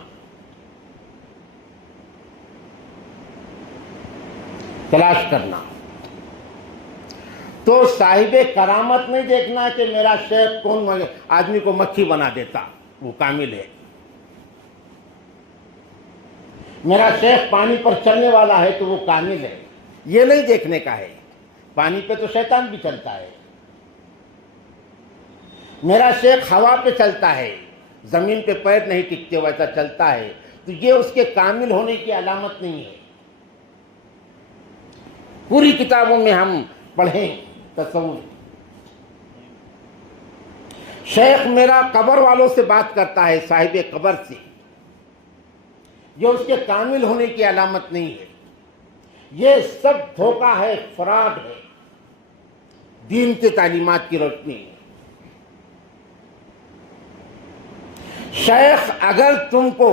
تلاش کرنا۔ تو صاحب کرامت نہیں دیکھنا کہ میرا شیخ کون آدمی کو مکھی بنا دیتا، وہ کامل ہے۔ میرا شیخ پانی پر چلنے والا ہے تو وہ کامل ہے، یہ نہیں دیکھنے کا ہے۔ پانی پہ تو شیطان بھی چلتا ہے۔ میرا شیخ ہوا پہ چلتا ہے، زمین پہ پیر نہیں ٹکتے ویسا چلتا ہے، تو یہ اس کے کامل ہونے کی علامت نہیں ہے۔ پوری کتابوں میں ہم پڑھیں تصور، شیخ میرا قبر والوں سے بات کرتا ہے، صاحب قبر سے، یہ اس کے کامل ہونے کی علامت نہیں ہے۔ یہ سب دھوکہ ہے، فراڈ ہے، دین کے تعلیمات کی روشنی ہے۔ شیخ اگر تم کو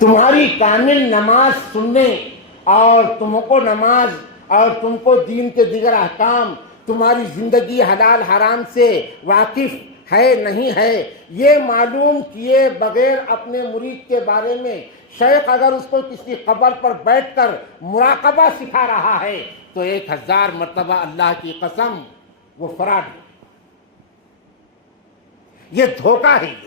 تمہاری کامل نماز سننے اور تم کو نماز اور تم کو دین کے دیگر احکام، تمہاری زندگی حلال حرام سے واقف ہے نہیں ہے، یہ معلوم کیے بغیر اپنے مرید کے بارے میں شیخ اگر اس کو کسی قبر پر بیٹھ کر مراقبہ سکھا رہا ہے تو 1000 مرتبہ اللہ کی قسم وہ فراڈ ہے، یہ دھوکہ ہے، یہ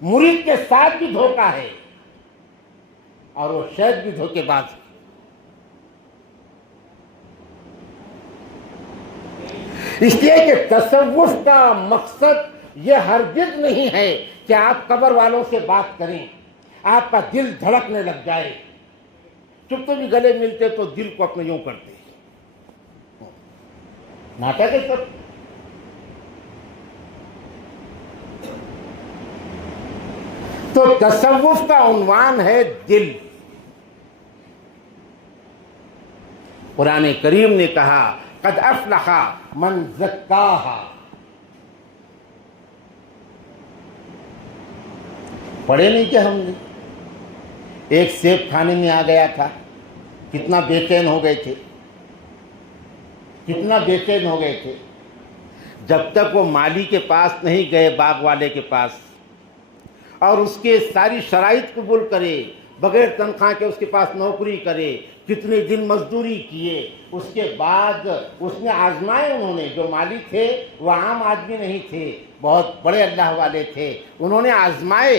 مرید کے ساتھ بھی دھوکہ ہے اور وہ شیخ بھی دھوکے باز ہے۔ اس لیے کہ تصوف کا مقصد یہ ہرگز نہیں ہے کہ آپ قبر والوں سے بات کریں، آپ کا دل دھڑکنے لگ جائے، چپ تو بھی گلے ملتے تو دل کو اپنے یوں کرتے، ناٹک ہے سب۔ تو تصوف کا عنوان ہے دل۔ قرآن کریم نے کہا قد افلح من زکاہا، پڑھے نہیں کہ ہم نے؟ ایک سیب کھانے میں آ گیا تھا، کتنا بے چین ہو گئے تھے، کتنا بے چین ہو گئے تھے، جب تک وہ مالی کے پاس نہیں گئے، باغ والے کے پاس، اور اس کے ساری شرائط قبول کرے، بغیر تنخواہ کے اس کے پاس نوکری کرے، کتنے دن مزدوری کیے، اس کے بعد اس نے آزمائے، انہوں نے، جو مالی تھے وہ عام آدمی نہیں تھے، بہت بڑے اللہ والے تھے، انہوں نے آزمائے،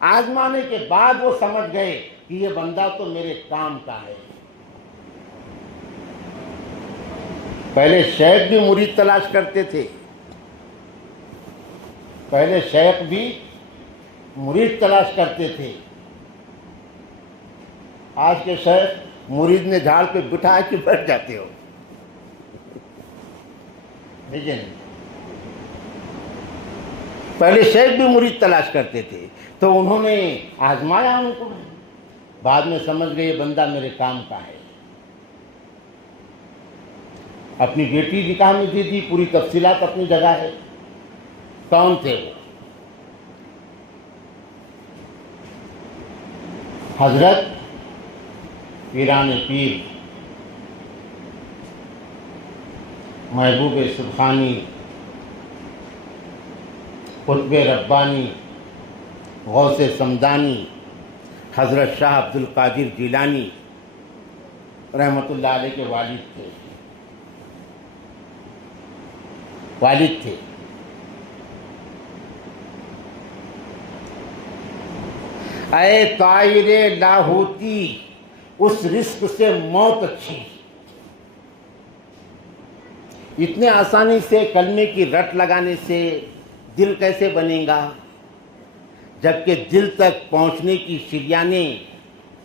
آزمانے کے بعد وہ سمجھ گئے کہ یہ بندہ تو میرے کام کا ہے۔ پہلے شیخ بھی مرید تلاش کرتے تھے، پہلے شیخ بھی مرید تلاش کرتے تھے، آج کے شیخ مرید نے جھاڑ پہ بٹھا کے بیٹھ جاتے ہو، لیکن پہلے شیخ بھی مرید تلاش کرتے تھے، تو انہوں نے آزمایا ان کو، بعد میں سمجھ گئے یہ بندہ میرے کام کا ہے، اپنی بیٹی نکاح میں دے دی، پوری تفصیلات اپنی جگہ ہے۔ کون تھے وہ؟ حضرت پیران پیر، محبوب سبحانی، قطب ربانی، غوث سمدانی، حضرت شاہ عبد القادر جیلانی رحمۃ اللہ علیہ کے والد تھے، والد تھے۔ اے طائر لاہوتی، اس رزق سے موت اچھی، اتنے آسانی سے کلمے کی رٹ لگانے سے دل کیسے بنے گا، جبکہ دل تک پہنچنے کی شریانیں،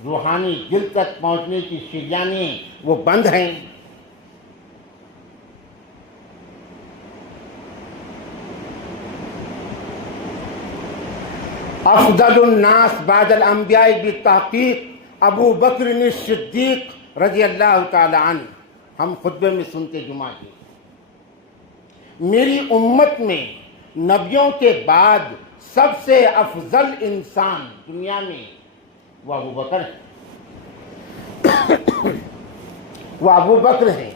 روحانی دل تک پہنچنے کی شریانیں وہ بند ہیں۔ افضل الناس بعد الانبیاء بالتحقیق ابو بکر الصدیق رضی اللہ تعالی عنہ، ہم خطبے میں سنتے جمعہ کی، میری امت میں نبیوں کے بعد سب سے افضل انسان دنیا میں وہ ابو بکر ہے، وہ ابو بکر ہیں،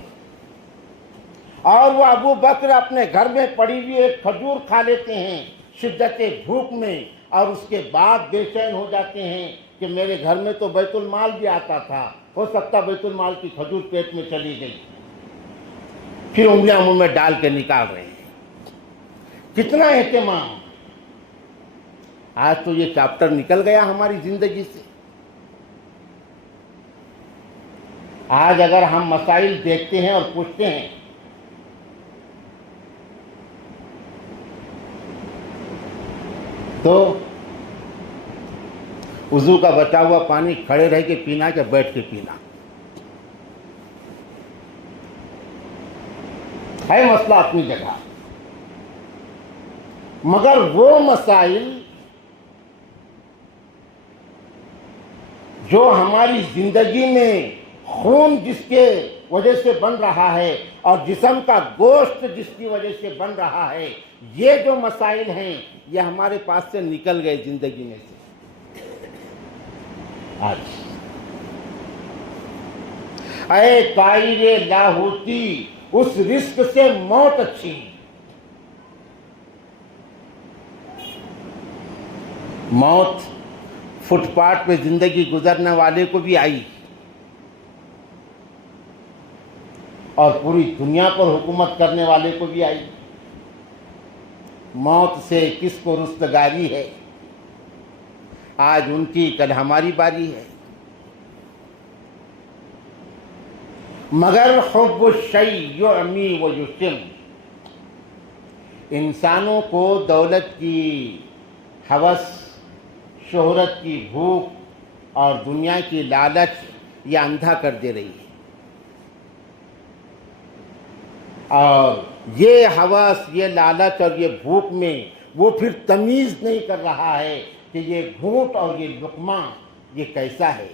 اور وہ ابو بکر اپنے گھر میں پڑی ہوئی ایک کھجور کھا لیتے ہیں شدت بھوک میں، اور اس کے بعد بے چین ہو جاتے ہیں کہ میرے گھر میں تو بیت المال بھی آتا تھا، ہو سکتا بیت المال کی کھجور پیٹ میں چلی گئی، پھر انگلیاں منہ میں ڈال کے نکال رہے ہیں۔ کتنا اہتمام! آج تو یہ چیپٹر نکل گیا ہماری زندگی سے۔ آج اگر ہم مسائل دیکھتے ہیں اور پوچھتے ہیں تو وضو کا بچا ہوا پانی کھڑے رہ کے پینا کہ بیٹھ کے پینا ہے مسئلہ اپنی جگہ، مگر وہ مسائل جو ہماری زندگی میں خون جس کے وجہ سے بن رہا ہے اور جسم کا گوشت جس کی وجہ سے بن رہا ہے، یہ جو مسائل ہیں یہ ہمارے پاس سے نکل گئے زندگی میں سے۔ آج اے طائر لاہوتی، اس رزق سے موت اچھی۔ موت فٹ پاتھ پہ زندگی گزرنے والے کو بھی آئی اور پوری دنیا پر حکومت کرنے والے کو بھی آئی۔ موت سے کس کو رستگاری ہے؟ آج ان کی، کل ہماری باری ہے۔ مگر حب الشیء یعمی و یسم، انسانوں کو دولت کی ہوس، شہرت کی بھوک اور دنیا کی لالچ یہ اندھا کر دے رہی ہے، اور یہ ہوس، یہ لالچ اور یہ بھوک میں وہ پھر تمیز نہیں کر رہا ہے کہ یہ گھونٹ اور یہ لقمہ یہ کیسا ہے،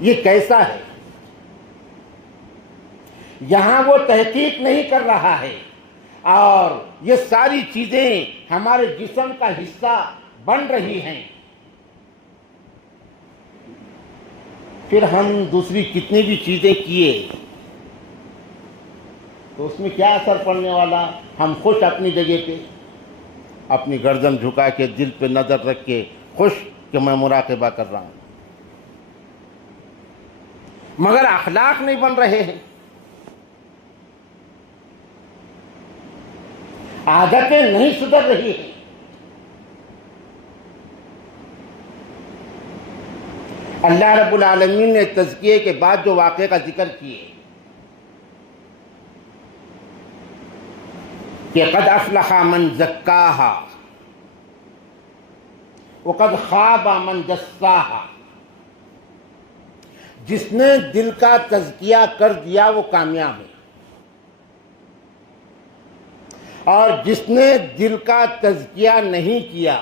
یہ کیسا ہے۔ یہاں وہ تحقیق نہیں کر رہا ہے، اور یہ ساری چیزیں ہمارے جسم کا حصہ بن رہی ہیں، پھر ہم دوسری کتنی بھی چیزیں کیے تو اس میں کیا اثر پڑنے والا؟ ہم خوش اپنی جگہ پہ، اپنی گردن جھکا کے دل پہ نظر رکھ کے خوش کہ میں مراقبہ کر رہا ہوں، مگر اخلاق نہیں بن رہے ہیں، عادتیں نہیں سدھر رہی ہیں۔ اللہ رب العالمین نے تزکیے کے بعد جو واقعے کا ذکر کیے کہ قد افلح من زکاہا وقد خاب من دساہا، جس نے دل کا تزکیہ کر دیا وہ کامیاب ہے، اور جس نے دل کا تزکیہ نہیں کیا،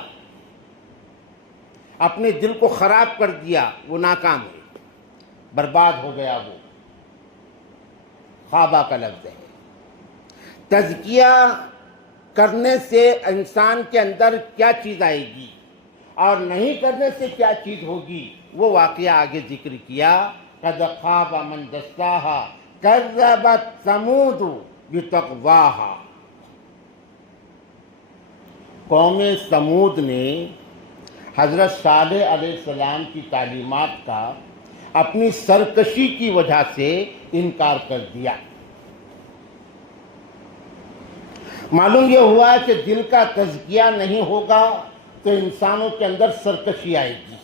اپنے دل کو خراب کر دیا، وہ ناکام ہے، برباد ہو گیا۔ وہ خوابہ کا لفظ ہے۔ تزکیہ کرنے سے انسان کے اندر کیا چیز آئے گی اور نہیں کرنے سے کیا چیز ہوگی، وہ واقعہ آگے ذکر کیا۔ قد خاب من دساہا کذبت ثمود بتقواہا، قوم ثمود نے حضرت صالح علیہ السلام کی تعلیمات کا اپنی سرکشی کی وجہ سے انکار کر دیا۔ معلوم یہ ہوا کہ دل کا تزکیہ نہیں ہوگا تو انسانوں کے اندر سرکشی آئے گی۔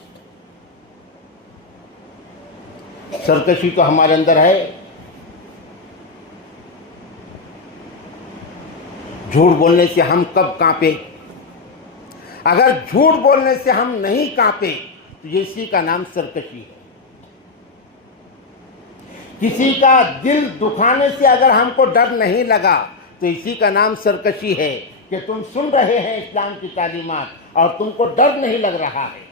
سرکشی تو ہمارے اندر ہے، جھوٹ بولنے سے ہم کب کانپے؟ اگر جھوٹ بولنے سے ہم نہیں کانپے تو اسی کا نام سرکشی ہے۔ کسی کا دل دکھانے سے اگر ہم کو ڈر نہیں لگا تو اسی کا نام سرکشی ہے کہ تم سن رہے ہیں اسلام کی تعلیمات اور تم کو ڈر نہیں لگ رہا ہے۔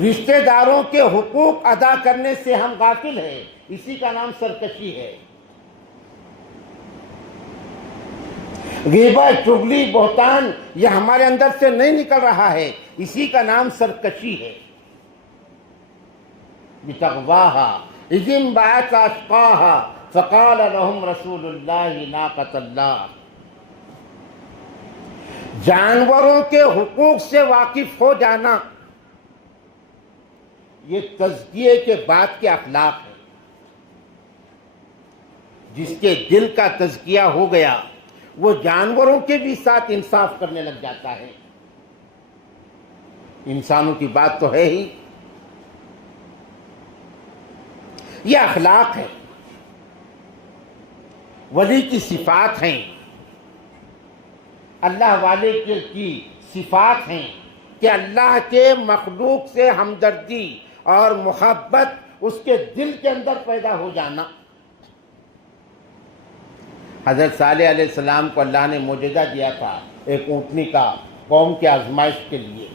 رشتہ داروں کے حقوق ادا کرنے سے ہم غافل ہیں، اسی کا نام سرکشی ہے۔ غیبت، چغلی، بہتان یہ ہمارے اندر سے نہیں نکل رہا ہے، اسی کا نام سرکشی ہے۔ بتقواہا اذ انبعث اشقاہا فقال لهم رسول اللہ ناقۃ اللہ، جانوروں کے حقوق سے واقف ہو جانا یہ تزکیے کے بعد کے اخلاق ہے۔ جس کے دل کا تزکیہ ہو گیا وہ جانوروں کے بھی ساتھ انصاف کرنے لگ جاتا ہے۔ انسانوں کی بات تو ہے ہی، یہ اخلاق ہے، ولی کی صفات ہیں، اللہ والے کی صفات ہیں کہ اللہ کے مخلوق سے ہمدردی اور محبت اس کے دل کے اندر پیدا ہو جانا۔ حضرت صالح علیہ السلام کو اللہ نے معجزہ دیا تھا ایک اونٹنی کا، قوم کی آزمائش کے لیے،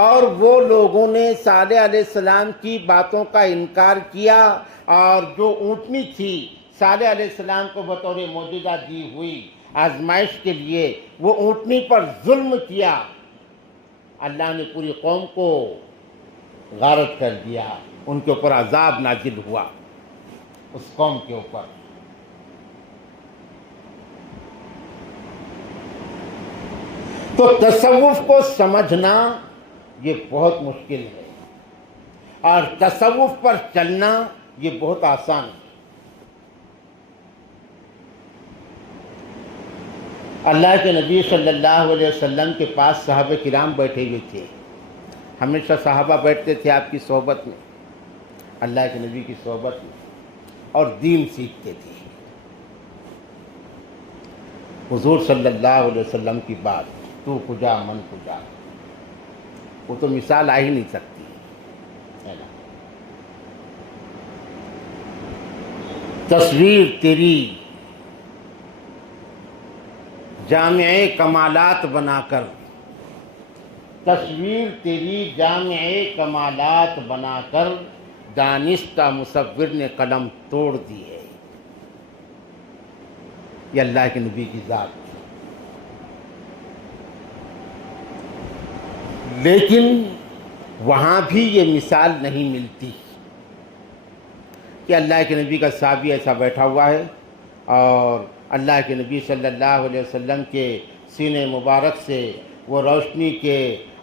اور وہ لوگوں نے صالح علیہ السلام کی باتوں کا انکار کیا، اور جو اونٹنی تھی صالح علیہ السلام کو بطور معجزہ دی ہوئی، آزمائش کے لیے وہ اونٹنی پر ظلم کیا، اللہ نے پوری قوم کو غارت کر دیا، ان کے اوپر عذاب نازل ہوا اس قوم کے اوپر۔ تو تصوف کو سمجھنا یہ بہت مشکل ہے، اور تصوف پر چلنا یہ بہت آسان ہے۔ اللہ کے نبی صلی اللہ علیہ وسلم کے پاس صحابہ کرام بیٹھے ہوئے تھے، ہمیشہ صحابہ بیٹھتے تھے آپ کی صحبت میں، اللہ کے نبی کی صحبت میں، اور دین سیکھتے تھے۔ حضور صلی اللہ علیہ وسلم کی بات، تو کجا من کجا، وہ تو مثال آ ہی نہیں سکتی ہے نا۔ تصویر تیری جامع کمالات بنا کر، تصویر تیری جامع کمالات بنا کر، دانستہ مصور نے قلم توڑ دی ہے۔ یہ اللہ کے نبی کی ذات، لیکن وہاں بھی یہ مثال نہیں ملتی کہ اللہ کے نبی کا صحابی ایسا بیٹھا ہوا ہے اور اللہ کے نبی صلی اللہ علیہ وسلم کے سینے مبارک سے وہ روشنی کے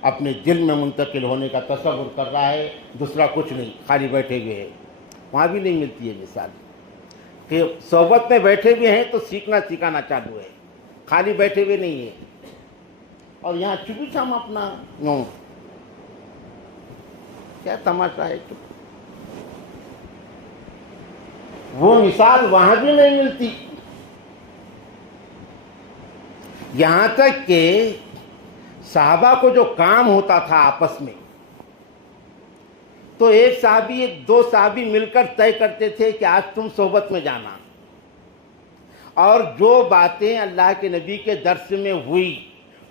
اپنے دل میں منتقل ہونے کا تصور کر رہا ہے، دوسرا کچھ نہیں، خالی بیٹھے ہوئے ہیں۔ وہاں بھی نہیں ملتی ہے مثال کہ صحبت میں بیٹھے ہوئے ہیں تو سیکھنا سکھانا چالو ہے، خالی بیٹھے ہوئے نہیں ہیں۔ اور یہاں چپی چام اپنا کیا تماشا ہے، وہ مثال وہاں بھی نہیں ملتی۔ یہاں تک کہ صحابہ کو جو کام ہوتا تھا آپس میں، تو ایک صحابی دو صحابی مل کر طے کرتے تھے کہ آج تم صحبت میں جانا، اور جو باتیں اللہ کے نبی کے درس میں ہوئی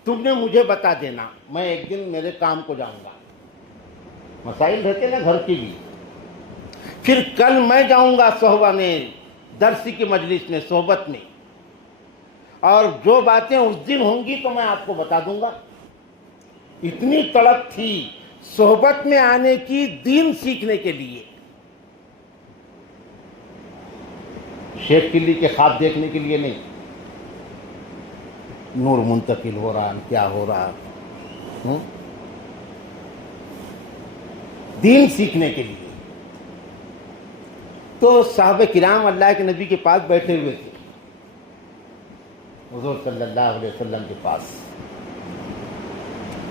تم نے مجھے بتا دینا، میں ایک دن میرے کام کو جاؤں گا۔ مسائل رہتے نا گھر کی بھی، پھر کل میں جاؤں گا صحبہ میں، درس کی مجلس میں، صحبت میں، اور جو باتیں اس دن ہوں گی تو میں آپ کو بتا دوں گا۔ اتنی تڑپ تھی صحبت میں آنے کی، دین سیکھنے کے لیے، شیخ قلی کے خواب دیکھنے کے لیے نہیں، نور منتقل ہو رہا، کیا ہو رہا، دین سیکھنے کے لیے۔ تو صحابہ کرام اللہ کے نبی کے پاس بیٹھے ہوئے تھے، حضور صلی اللہ علیہ وسلم کے پاس،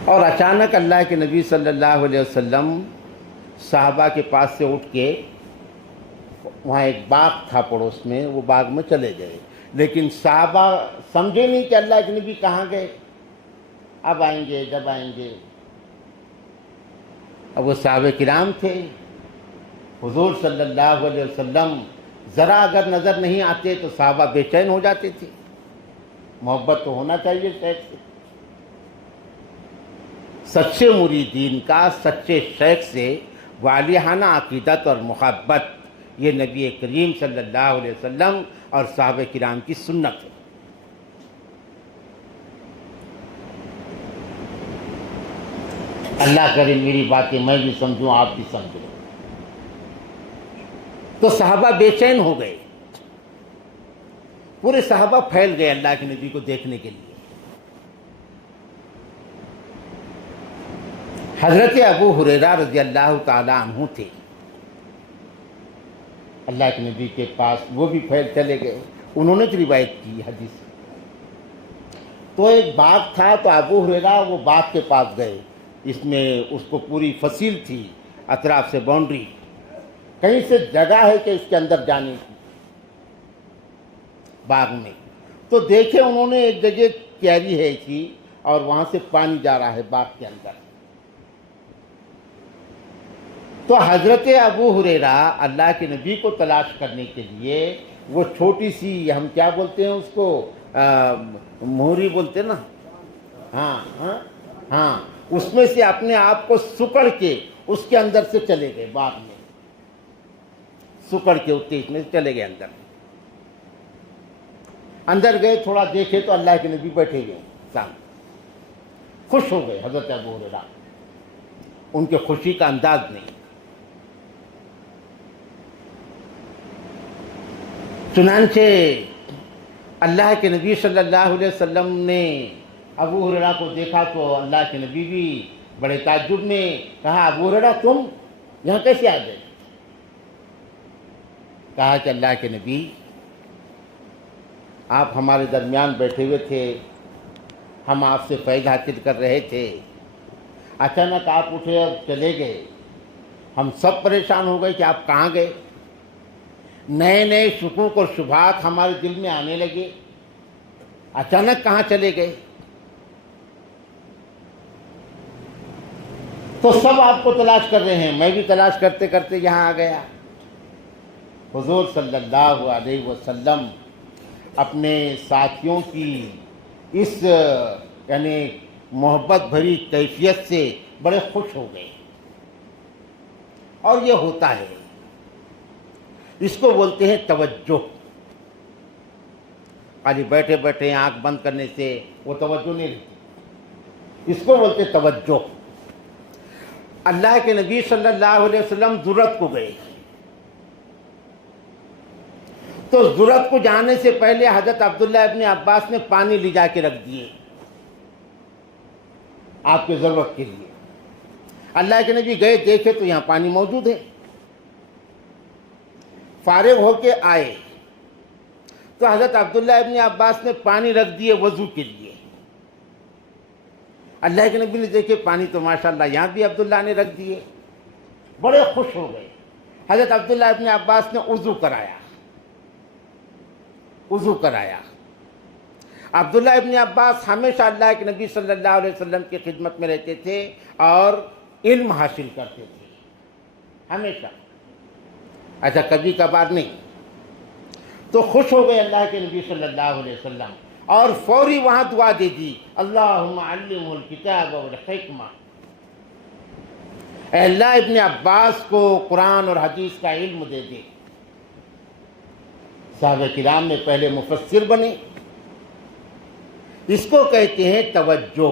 اور اچانک اللہ کے نبی صلی اللہ علیہ وسلم صحابہ کے پاس سے اٹھ کے، وہاں ایک باغ تھا پڑوس میں، وہ باغ میں چلے گئے، لیکن صحابہ سمجھے نہیں کہ اللہ کے نبی کہاں گئے، اب آئیں گے، جب آئیں گے۔ اب وہ صحابہ کرام تھے، حضور صلی اللہ علیہ وسلم ذرا اگر نظر نہیں آتے تو صحابہ بے چین ہو جاتے تھے۔ محبت تو ہونا چاہیے شیخ سے، سچے مریدین کا سچے شیخ سے والہانہ عقیدت اور محبت، یہ نبی کریم صلی اللہ علیہ وسلم اور صحابہ کرام کی سنت ہے۔ اللہ کرے میری باتیں میں بھی سمجھوں، آپ بھی سمجھو۔ تو صحابہ بے چین ہو گئے، پورے صحابہ پھیل گئے اللہ کے نبی کو دیکھنے کے لیے۔ حضرت ابو ہریرہ رضی اللہ تعالی عنہ تھے اللہ کے نبی کے پاس، وہ بھی پھیل چلے گئے، انہوں نے روایت کی حدیث۔ تو ایک باغ تھا، تو ابو ہریرہ وہ باغ کے پاس گئے، اس میں اس کو پوری فصیل تھی، اطراف سے باؤنڈری، کہیں سے جگہ ہے کہ اس کے اندر جانے کی باغ میں۔ تو دیکھے انہوں نے ایک جگہ کیاری ہے کی، اور وہاں سے پانی جا رہا ہے باغ کے اندر۔ تو حضرت ابو ہریرہ اللہ کے نبی کو تلاش کرنے کے لیے وہ چھوٹی سی، ہم کیا بولتے ہیں اس کو، مہری بولتے نا، ہاں، اس میں سے اپنے آپ کو سکڑ کے اس کے اندر سے چلے گئے، باغ میں سکڑ کے اس میں سے چلے گئے اندر۔ اندر گئے، تھوڑا دیکھے تو اللہ کے نبی بیٹھے ہوئے سامنے، خوش ہو گئے حضرت ابو ہریرہ، ان کے خوشی کا انداز نہیں۔ چنانچہ اللہ کے نبی صلی اللہ علیہ وسلم نے ابو ہریرہ کو دیکھا تو اللہ کے نبی بھی بڑے تعجب میں کہا، ابو ہریرہ تم یہاں کیسے آ گئے؟ کہا کہ اللہ کے نبی آپ ہمارے درمیان بیٹھے ہوئے تھے، ہم آپ سے فیض حاصل کر رہے تھے، اچانک آپ اٹھے اور چلے گئے، ہم سب پریشان ہو گئے کہ آپ کہاں گئے۔ نئے نئے شکوک اور شبہات ہمارے دل میں آنے لگے، اچانک کہاں چلے گئے؟ تو سب آپ کو تلاش کر رہے ہیں، میں بھی تلاش کرتے کرتے یہاں آ گیا۔ حضور صلی اللہ علیہ وسلم اپنے ساتھیوں کی اس یعنی محبت بھری کیفیت سے بڑے خوش ہو گئے، اور یہ ہوتا ہے، اس کو بولتے ہیں توجہ۔ خالی بیٹھے بیٹھے آنکھ بند کرنے سے وہ توجہ نہیں رہتی، اس کو بولتے ہیں توجہ۔ اللہ کے نبی صلی اللہ علیہ وسلم ضرورت کو گئے، تو ضرورت کو جانے سے پہلے حضرت عبداللہ ابن عباس نے پانی لے جا کے رکھ دیے آپ کے ضرورت کے لیے۔ اللہ کے نبی گئے، دیکھے تو یہاں پانی موجود ہے، فارغ ہو کے آئے تو حضرت عبداللہ ابن عباس نے پانی رکھ دیے وضو کے لیے۔ اللہ کے نبی نے دیکھے پانی تو ماشاءاللہ یہاں بھی عبداللہ نے رکھ دیے، بڑے خوش ہو گئے۔ حضرت عبداللہ ابن عباس نے وضو کرایا، وضو کرایا۔ عبداللہ ابن عباس ہمیشہ اللہ کے نبی صلی اللہ علیہ وسلم کی خدمت میں رہتے تھے اور علم حاصل کرتے تھے ہمیشہ، ایسا کبھی کبھار نہیں۔ تو خوش ہو گئے اللہ کے نبی صلی اللہ علیہ وسلم، اور فوری وہاں دعا دے دی، اللہم علمہ الکتاب والحکمہ، اے اللہ ابن عباس کو قرآن اور حدیث کا علم دے دے۔ صحابہ کرام میں پہلے مفسر بنے، اس کو کہتے ہیں توجہ۔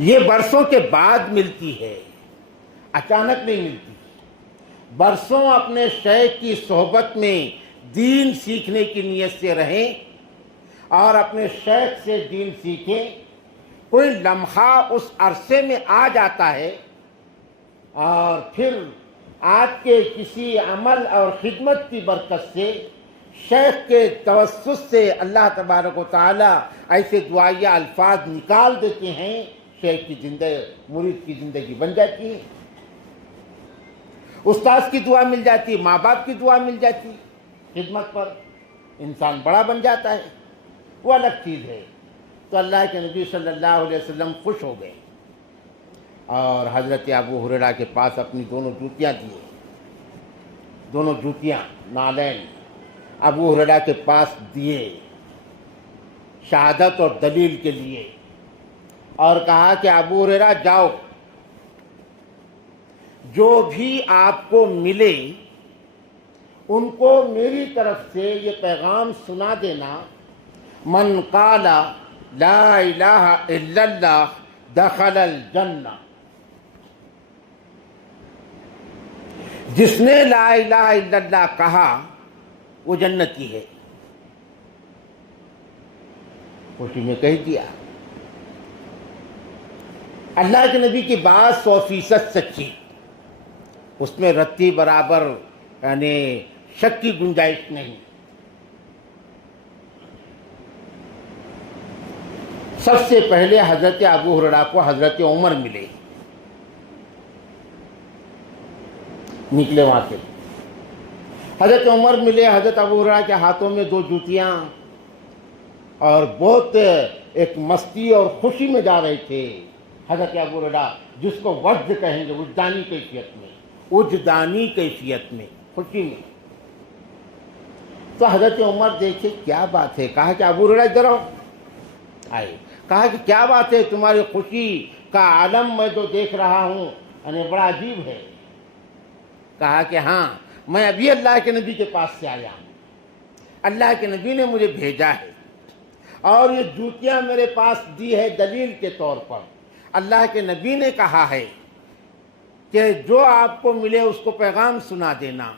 یہ برسوں کے بعد ملتی ہے، اچانک نہیں ملتی۔ برسوں اپنے شیخ کی صحبت میں دین سیکھنے کی نیت سے رہیں اور اپنے شیخ سے دین سیکھیں، کوئی لمحہ اس عرصے میں آ جاتا ہے اور پھر آپ کے کسی عمل اور خدمت کی برکت سے، شیخ کے توسط سے اللہ تبارک و تعالی ایسے دعائیہ الفاظ نکال دیتے ہیں، شیخ کی زندگی، مرید کی زندگی بن جاتی ہے، استاذ کی دعا مل جاتی، ماں باپ کی دعا مل جاتی، خدمت پر انسان بڑا بن جاتا ہے، وہ الگ چیز ہے۔ تو اللہ کے نبی صلی اللہ علیہ وسلم خوش ہو گئے اور حضرت ابو ہریرہ کے پاس اپنی دونوں جوتیاں دیے، دونوں جوتیاں نالین ابو ہریرہ کے پاس دیے شہادت اور دلیل کے لیے، اور کہا کہ ابو ہریرہ جاؤ، جو بھی آپ کو ملے ان کو میری طرف سے یہ پیغام سنا دینا، من قال لا الہ الا اللہ دخل الجنہ، جس نے لا الہ الا اللہ کہا وہ جنتی ہے۔ خوشی میں کہہ دیا، اللہ کے نبی کی بات 100% سچی، اس میں رتی برابر یعنی شک کی گنجائش نہیں۔ سب سے پہلے حضرت ابو ہریرہ کو حضرت عمر ملے، نکلے وہاں سے حضرت عمر ملے، حضرت ابو ہریرہ کے ہاتھوں میں 2 جوتیاں، اور بہت ایک مستی اور خوشی میں جا رہے تھے حضرت ابو ہریرہ، جس کو وجد کہیں گے، وجدانی کیفیت میں، وجدانی کیفیت میں، خوشی میں۔ تو حضرت عمر دیکھے کیا بات ہے، کہا کہ ابو ہریرہ ادھر آؤ، آئے، کہا کہ کیا بات ہے، تمہاری خوشی کا عالم میں جو دیکھ رہا ہوں یعنی بڑا عجیب ہے۔ کہا کہ ہاں، میں ابھی اللہ کے نبی کے پاس سے آیا ہوں، اللہ کے نبی نے مجھے بھیجا ہے، اور یہ جوتیاں میرے پاس دی ہے دلیل کے طور پر۔ اللہ کے نبی نے کہا ہے کہ جو آپ کو ملے اس کو پیغام سنا دینا۔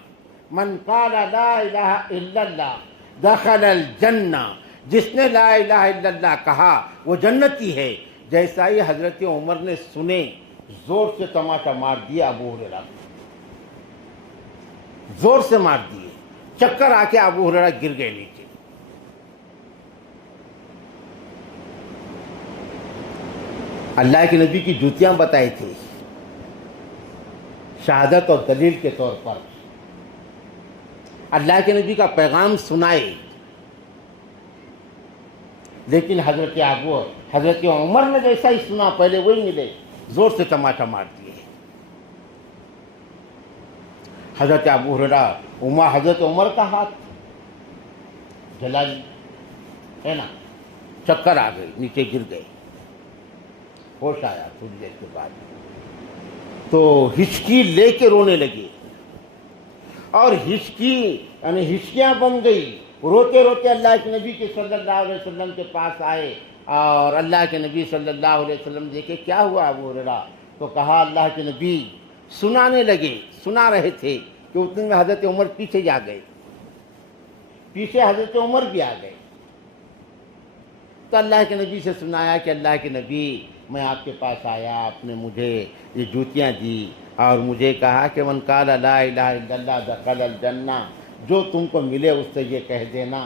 من قال لا الہ الا اللہ دخل الجنہ، جس نے لا الہ الا اللہ کہا وہ جنتی ہے۔ جیسا ہی حضرت عمر نے سنے، زور سے تماچا مار دیا ابو ہریرہ کو، زور سے مار دیے، چکر آ کے ابو ہریرہ گر گئے نیچے۔ اللہ کے نبی کی جوتیاں بتائی تھی شہادت اور دلیل کے طور پر، اللہ کے نبی کا پیغام سنائے، لیکن حضرت عمر نے جیسا ہی سنا پہلے وہی ملے، زور سے تماچا مار دیے۔ حضرت ابو ہریرہ حضرت عمر کا ہاتھ جلا ہے نا، چکر آ گئی، نیچے گر گئے، ہوش آیا تھوڑی دیر کے بعد تو ہچکی لے کے رونے لگے، اور ہچکیاں بن گئی، روتے روتے اللہ کے نبی کے صلی اللہ علیہ وسلم کے پاس آئے، اور اللہ کے نبی صلی اللہ علیہ وسلم دیکھے کیا ہوا ابو ہریرہ، تو کہا اللہ کے نبی سنانے لگے، سنا رہے تھے کہ اتنے میں حضرت عمر پیچھے جا گئے، پیچھے حضرت عمر بھی آ گئے، تو اللہ کے نبی سے سنایا کہ اللہ کے نبی میں آپ کے پاس آیا، آپ نے مجھے یہ جوتیاں دی اور مجھے کہا کہ من قال لا الہ الا اللہ دخل الجنہ، جو تم کو ملے اس سے یہ کہہ دینا۔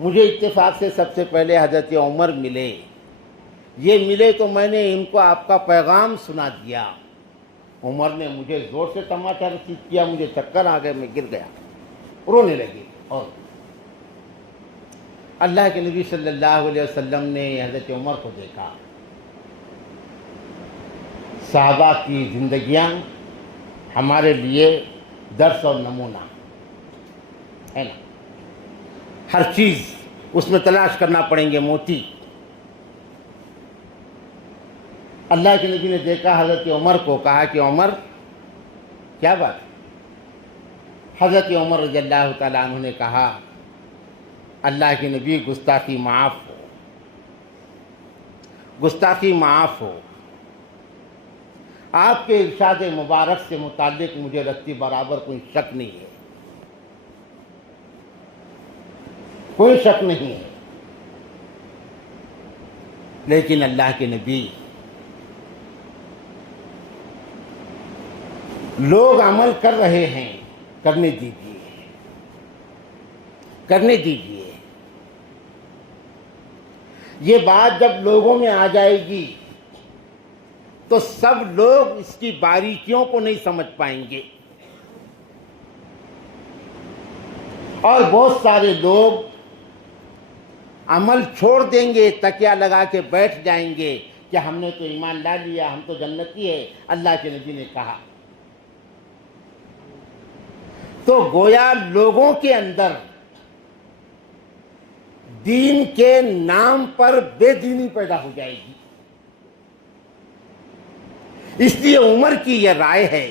مجھے اتفاق سے سب سے پہلے حضرت عمر ملے، یہ ملے تو میں نے ان کو آپ کا پیغام سنا دیا۔ عمر نے مجھے زور سے تماچا رسید کیا، مجھے چکر آ گئے، میں گر گیا، رونے لگے۔ اور اللہ کے نبی صلی اللہ علیہ وسلم نے حضرت عمر کو دیکھا۔ صحابہ کی زندگیاں ہمارے لیے درس اور نمونہ ہے نا، ہر چیز اس میں تلاش کرنا پڑیں گے موتی۔ اللہ کے نبی نے دیکھا حضرت عمر کو، کہا کہ عمر کیا بات ہے؟ حضرت عمر رضی اللہ تعالیٰ عنہ نے کہا اللہ کے نبی گستاخی معاف ہو، گستاخی معاف ہو، آپ کے ارشاد مبارک سے متعلق مجھے رتی برابر کوئی شک نہیں ہے، کوئی شک نہیں ہے، لیکن اللہ کے نبی لوگ عمل کر رہے ہیں، کرنے دیجیے، کرنے دیجیے۔ یہ بات جب لوگوں میں آ جائے گی تو سب لوگ اس کی باریکیوں کو نہیں سمجھ پائیں گے، اور بہت سارے لوگ عمل چھوڑ دیں گے، تکیہ لگا کے بیٹھ جائیں گے کہ ہم نے تو ایمان لا لیا، ہم تو جنتی ہے، اللہ کے نبی نے کہا۔ تو گویا لوگوں کے اندر دین کے نام پر بے دینی پیدا ہو جائے گی۔ اس لیے عمر کی یہ رائے ہے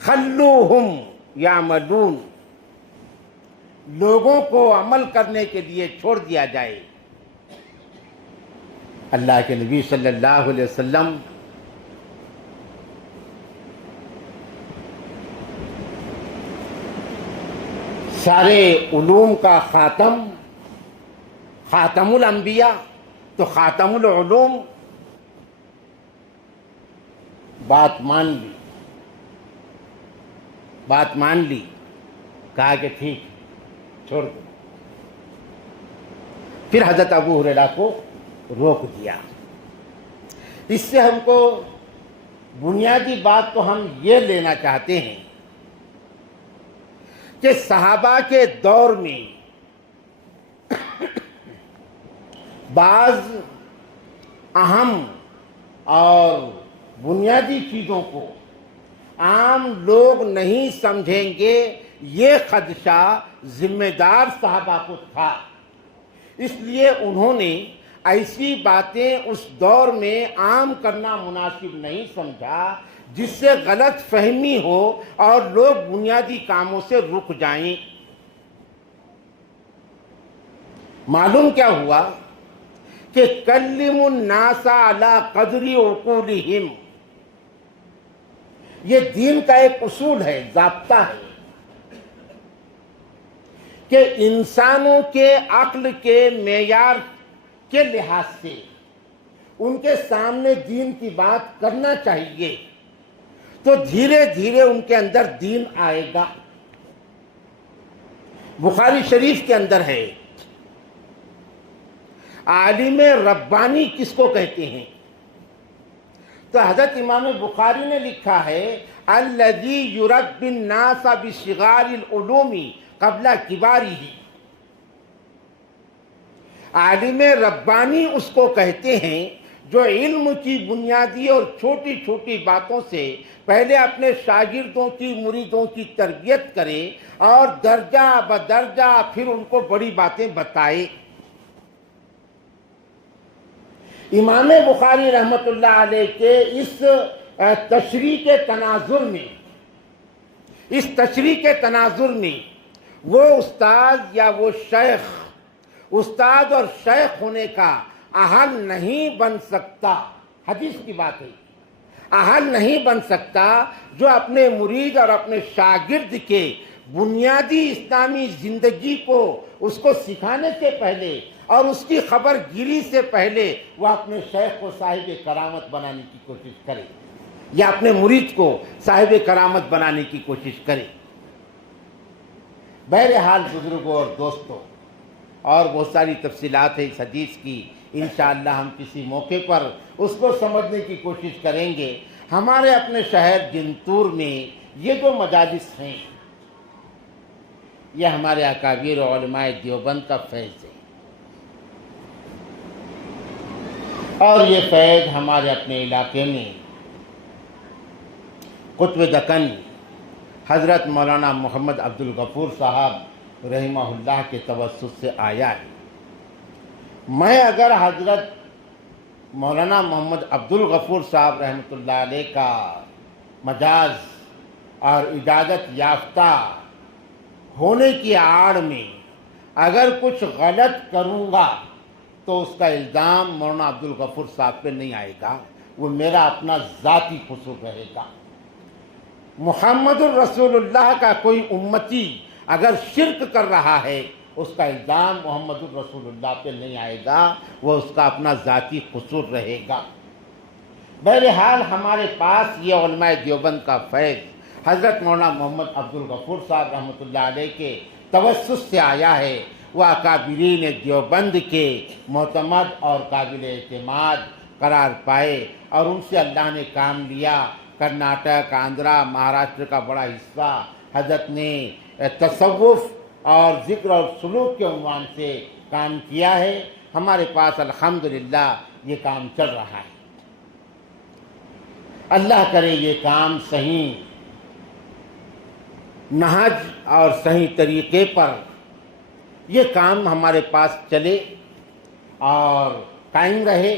خلوہم یعملون، لوگوں کو عمل کرنے کے لیے چھوڑ دیا جائے۔ اللہ کے نبی صلی اللہ علیہ وسلم سارے علوم کا خاتم الانبیاء، تو خاتم العلوم بات مان لی، کہا کہ ٹھیک چھوڑ دو۔ پھر حضرت ابو ہریرہ کو روک دیا۔ اس سے ہم کو بنیادی بات تو ہم یہ لینا چاہتے ہیں کہ صحابہ کے دور میں بعض اہم اور بنیادی چیزوں کو عام لوگ نہیں سمجھیں گے، یہ خدشہ ذمہ دار صحابہ کو تھا۔ اس لیے انہوں نے ایسی باتیں اس دور میں عام کرنا مناسب نہیں سمجھا جس سے غلط فہمی ہو اور لوگ بنیادی کاموں سے رک جائیں۔ معلوم کیا ہوا کہ کلم الناس علی قدر عقولہم، یہ دین کا ایک اصول ہے، ضابطہ ہے کہ انسانوں کے عقل کے معیار کے لحاظ سے ان کے سامنے دین کی بات کرنا چاہیے، تو دھیرے دھیرے ان کے اندر دین آئے گا۔ بخاری شریف کے اندر ہے، عالم ربانی کس کو کہتے ہیں؟ تو حضرت امام بخاری نے لکھا ہے الذی یربی الناس بصغار العلوم قبل کبارہ۔ عالم ربانی اس کو کہتے ہیں جو علم کی بنیادی اور چھوٹی چھوٹی باتوں سے پہلے اپنے شاگردوں کی، مریدوں کی تربیت کرے اور درجہ بدرجہ پھر ان کو بڑی باتیں بتائے۔ امام بخاری رحمۃ اللہ علیہ کے اس تشریح کے تناظر میں وہ استاد یا وہ شیخ، استاد اور شیخ ہونے کا اہل نہیں بن سکتا، حدیث کی بات ہے، اہل نہیں بن سکتا جو اپنے مرید اور اپنے شاگرد کے بنیادی اسلامی زندگی کو اس کو سکھانے سے پہلے اور اس کی خبر گیری سے پہلے وہ اپنے شیخ کو صاحب کرامت بنانے کی کوشش کرے یا اپنے مرید کو صاحب کرامت بنانے کی کوشش کرے۔ بہرحال بزرگوں اور دوستوں، اور بہت ساری تفصیلات ہیں اس حدیث کی، انشاءاللہ ہم کسی موقع پر اس کو سمجھنے کی کوشش کریں گے۔ ہمارے اپنے شہر جنتور میں یہ جو مجالس ہیں، یہ ہمارے اکابر علماء دیوبند کا فیض ہے، اور یہ فیض ہمارے اپنے علاقے میں قطب دکن حضرت مولانا محمد عبد الغفور صاحب رحمہ اللہ کے توسط سے آیا ہے۔ میں اگر حضرت مولانا محمد عبد الغفور صاحب رحمۃ اللہ علیہ کا مجاز اور اجازت یافتہ ہونے کی آڑ میں اگر کچھ غلط کروں گا تو اس کا الزام مولانا عبد الغفور صاحب پہ نہیں آئے گا، وہ میرا اپنا ذاتی قصور رہے گا۔ محمد الرسول اللہ کا کوئی امتی اگر شرک کر رہا ہے، اس کا الزام محمد الرسول اللہ پہ نہیں آئے گا، وہ اس کا اپنا ذاتی قصور رہے گا۔ بہرحال ہمارے پاس یہ علماء دیوبند کا فیض حضرت مولانا محمد عبد الغفور صاحب رحمۃ اللہ علیہ کے توسط سے آیا ہے۔ وہ اکابرین دیوبند کے معتمد اور قابل اعتماد قرار پائے اور ان سے اللہ نے کام لیا۔ کرناٹک، آندھرا، مہاراشٹر کا بڑا حصہ حضرت نے تصوف اور ذکر اور سلوک کے عنوان سے کام کیا ہے۔ ہمارے پاس الحمدللہ یہ کام چل رہا ہے۔ اللہ کرے یہ کام صحیح نہج اور صحیح طریقے پر یہ کام ہمارے پاس چلے اور قائم رہے،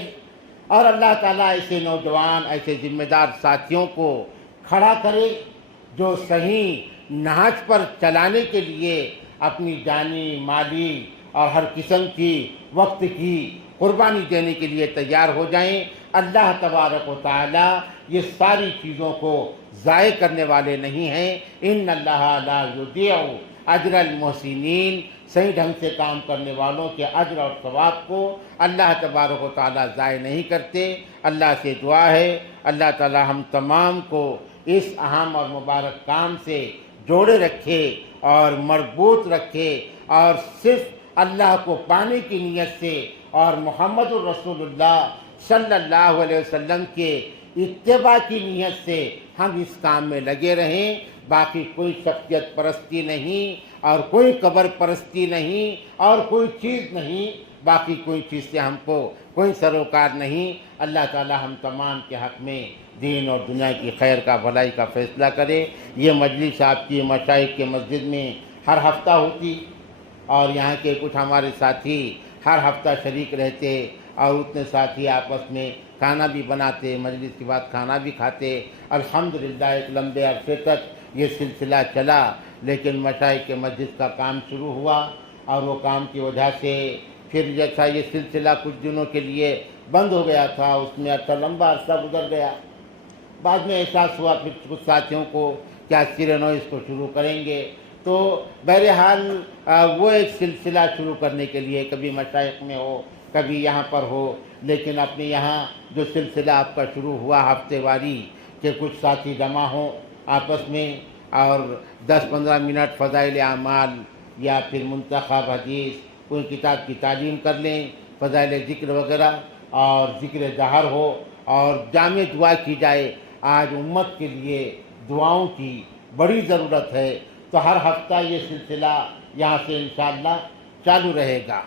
اور اللہ تعالیٰ ایسے نوجوان، ایسے ذمہ دار ساتھیوں کو کھڑا کرے جو صحیح نہج پر چلانے کے لیے اپنی جانی، مالی اور ہر قسم کی وقت کی قربانی دینے کے لیے تیار ہو جائیں۔ اللہ تبارک و تعالیٰ یہ ساری چیزوں کو ضائع کرنے والے نہیں ہیں۔ ان اللہ لا یضیع اجر المحسنین، صحیح ڈھنگ سے کام کرنے والوں کے اجر اور ثواب کو اللہ تبارک و تعالیٰ ضائع نہیں کرتے۔ اللہ سے دعا ہے اللہ تعالیٰ ہم تمام کو اس اہم اور مبارک کام سے جوڑے رکھے اور مربوط رکھے، اور صرف اللہ کو پانے کی نیت سے اور محمد الرسول اللہ صلی اللہ علیہ وسلم کے اتباع کی نیت سے ہم اس کام میں لگے رہیں۔ باقی کوئی شخصیت پرستی نہیں اور کوئی قبر پرستی نہیں اور کوئی چیز نہیں، باقی کوئی چیز سے ہم کو کوئی سروکار نہیں۔ اللہ تعالی ہم تمام کے حق میں دین اور دنیا کی خیر کا، بھلائی کا فیصلہ کرے۔ یہ مجلس آپ کی مشائخ کے مسجد میں ہر ہفتہ ہوتی، اور یہاں کے کچھ ہمارے ساتھی ہر ہفتہ شریک رہتے، اور اتنے ساتھی آپس میں کھانا بھی بناتے، مجلس کے بعد کھانا بھی کھاتے۔ الحمدللہ ایک لمبے عرصے تک یہ سلسلہ چلا، لیکن مشائخ کے مسجد کا کام شروع ہوا اور وہ کام کی وجہ سے پھر جیسا یہ سلسلہ کچھ دنوں کے لیے بند ہو گیا تھا، اس میں اچھا لمبا عرصہ گزر گیا۔ بعد میں احساس ہوا پھر کچھ ساتھیوں کو کیا سر نو اس کو شروع کریں گے، تو بہرحال وہ ایک سلسلہ شروع کرنے کے لیے کبھی مشائخ میں ہو کبھی یہاں پر ہو، لیکن اپنے یہاں جو سلسلہ آپ کا شروع ہوا ہفتے واری کہ کچھ ساتھی جمع ہوں آپس میں اور 10-15 منٹ فضائل اعمال یا پھر منتخب حدیث کوئی کتاب کی تعلیم کر لیں، فضائل ذکر وغیرہ اور ذکر جہر ہو اور جامع دعا کی جائے۔ آج امت کے لیے دعاؤں کی بڑی ضرورت ہے، تو ہر ہفتہ یہ سلسلہ یہاں سے انشاءاللہ چالو رہے گا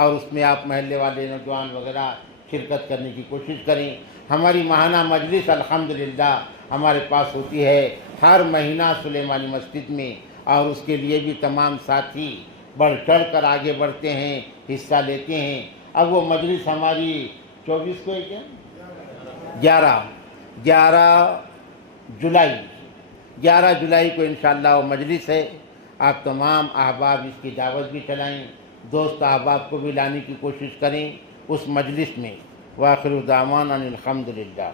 اور اس میں آپ محلے والے نوجوان وغیرہ شرکت کرنے کی کوشش کریں۔ ہماری ماہانہ مجلس الحمدللہ ہمارے پاس ہوتی ہے ہر مہینہ سلیمانی مسجد میں، اور اس کے لیے بھی تمام ساتھی بڑھ چڑھ کر آگے بڑھتے ہیں، حصہ لیتے ہیں۔ اب وہ مجلس ہماری 24 کو ہے کیا 11 جولائی کو انشاءاللہ وہ مجلس ہے۔ آپ تمام احباب اس کی دعوت بھی چلائیں، دوست احباب کو بھی لانے کی کوشش کریں اس مجلس میں۔ وآخر دعوانا الحمدللہ۔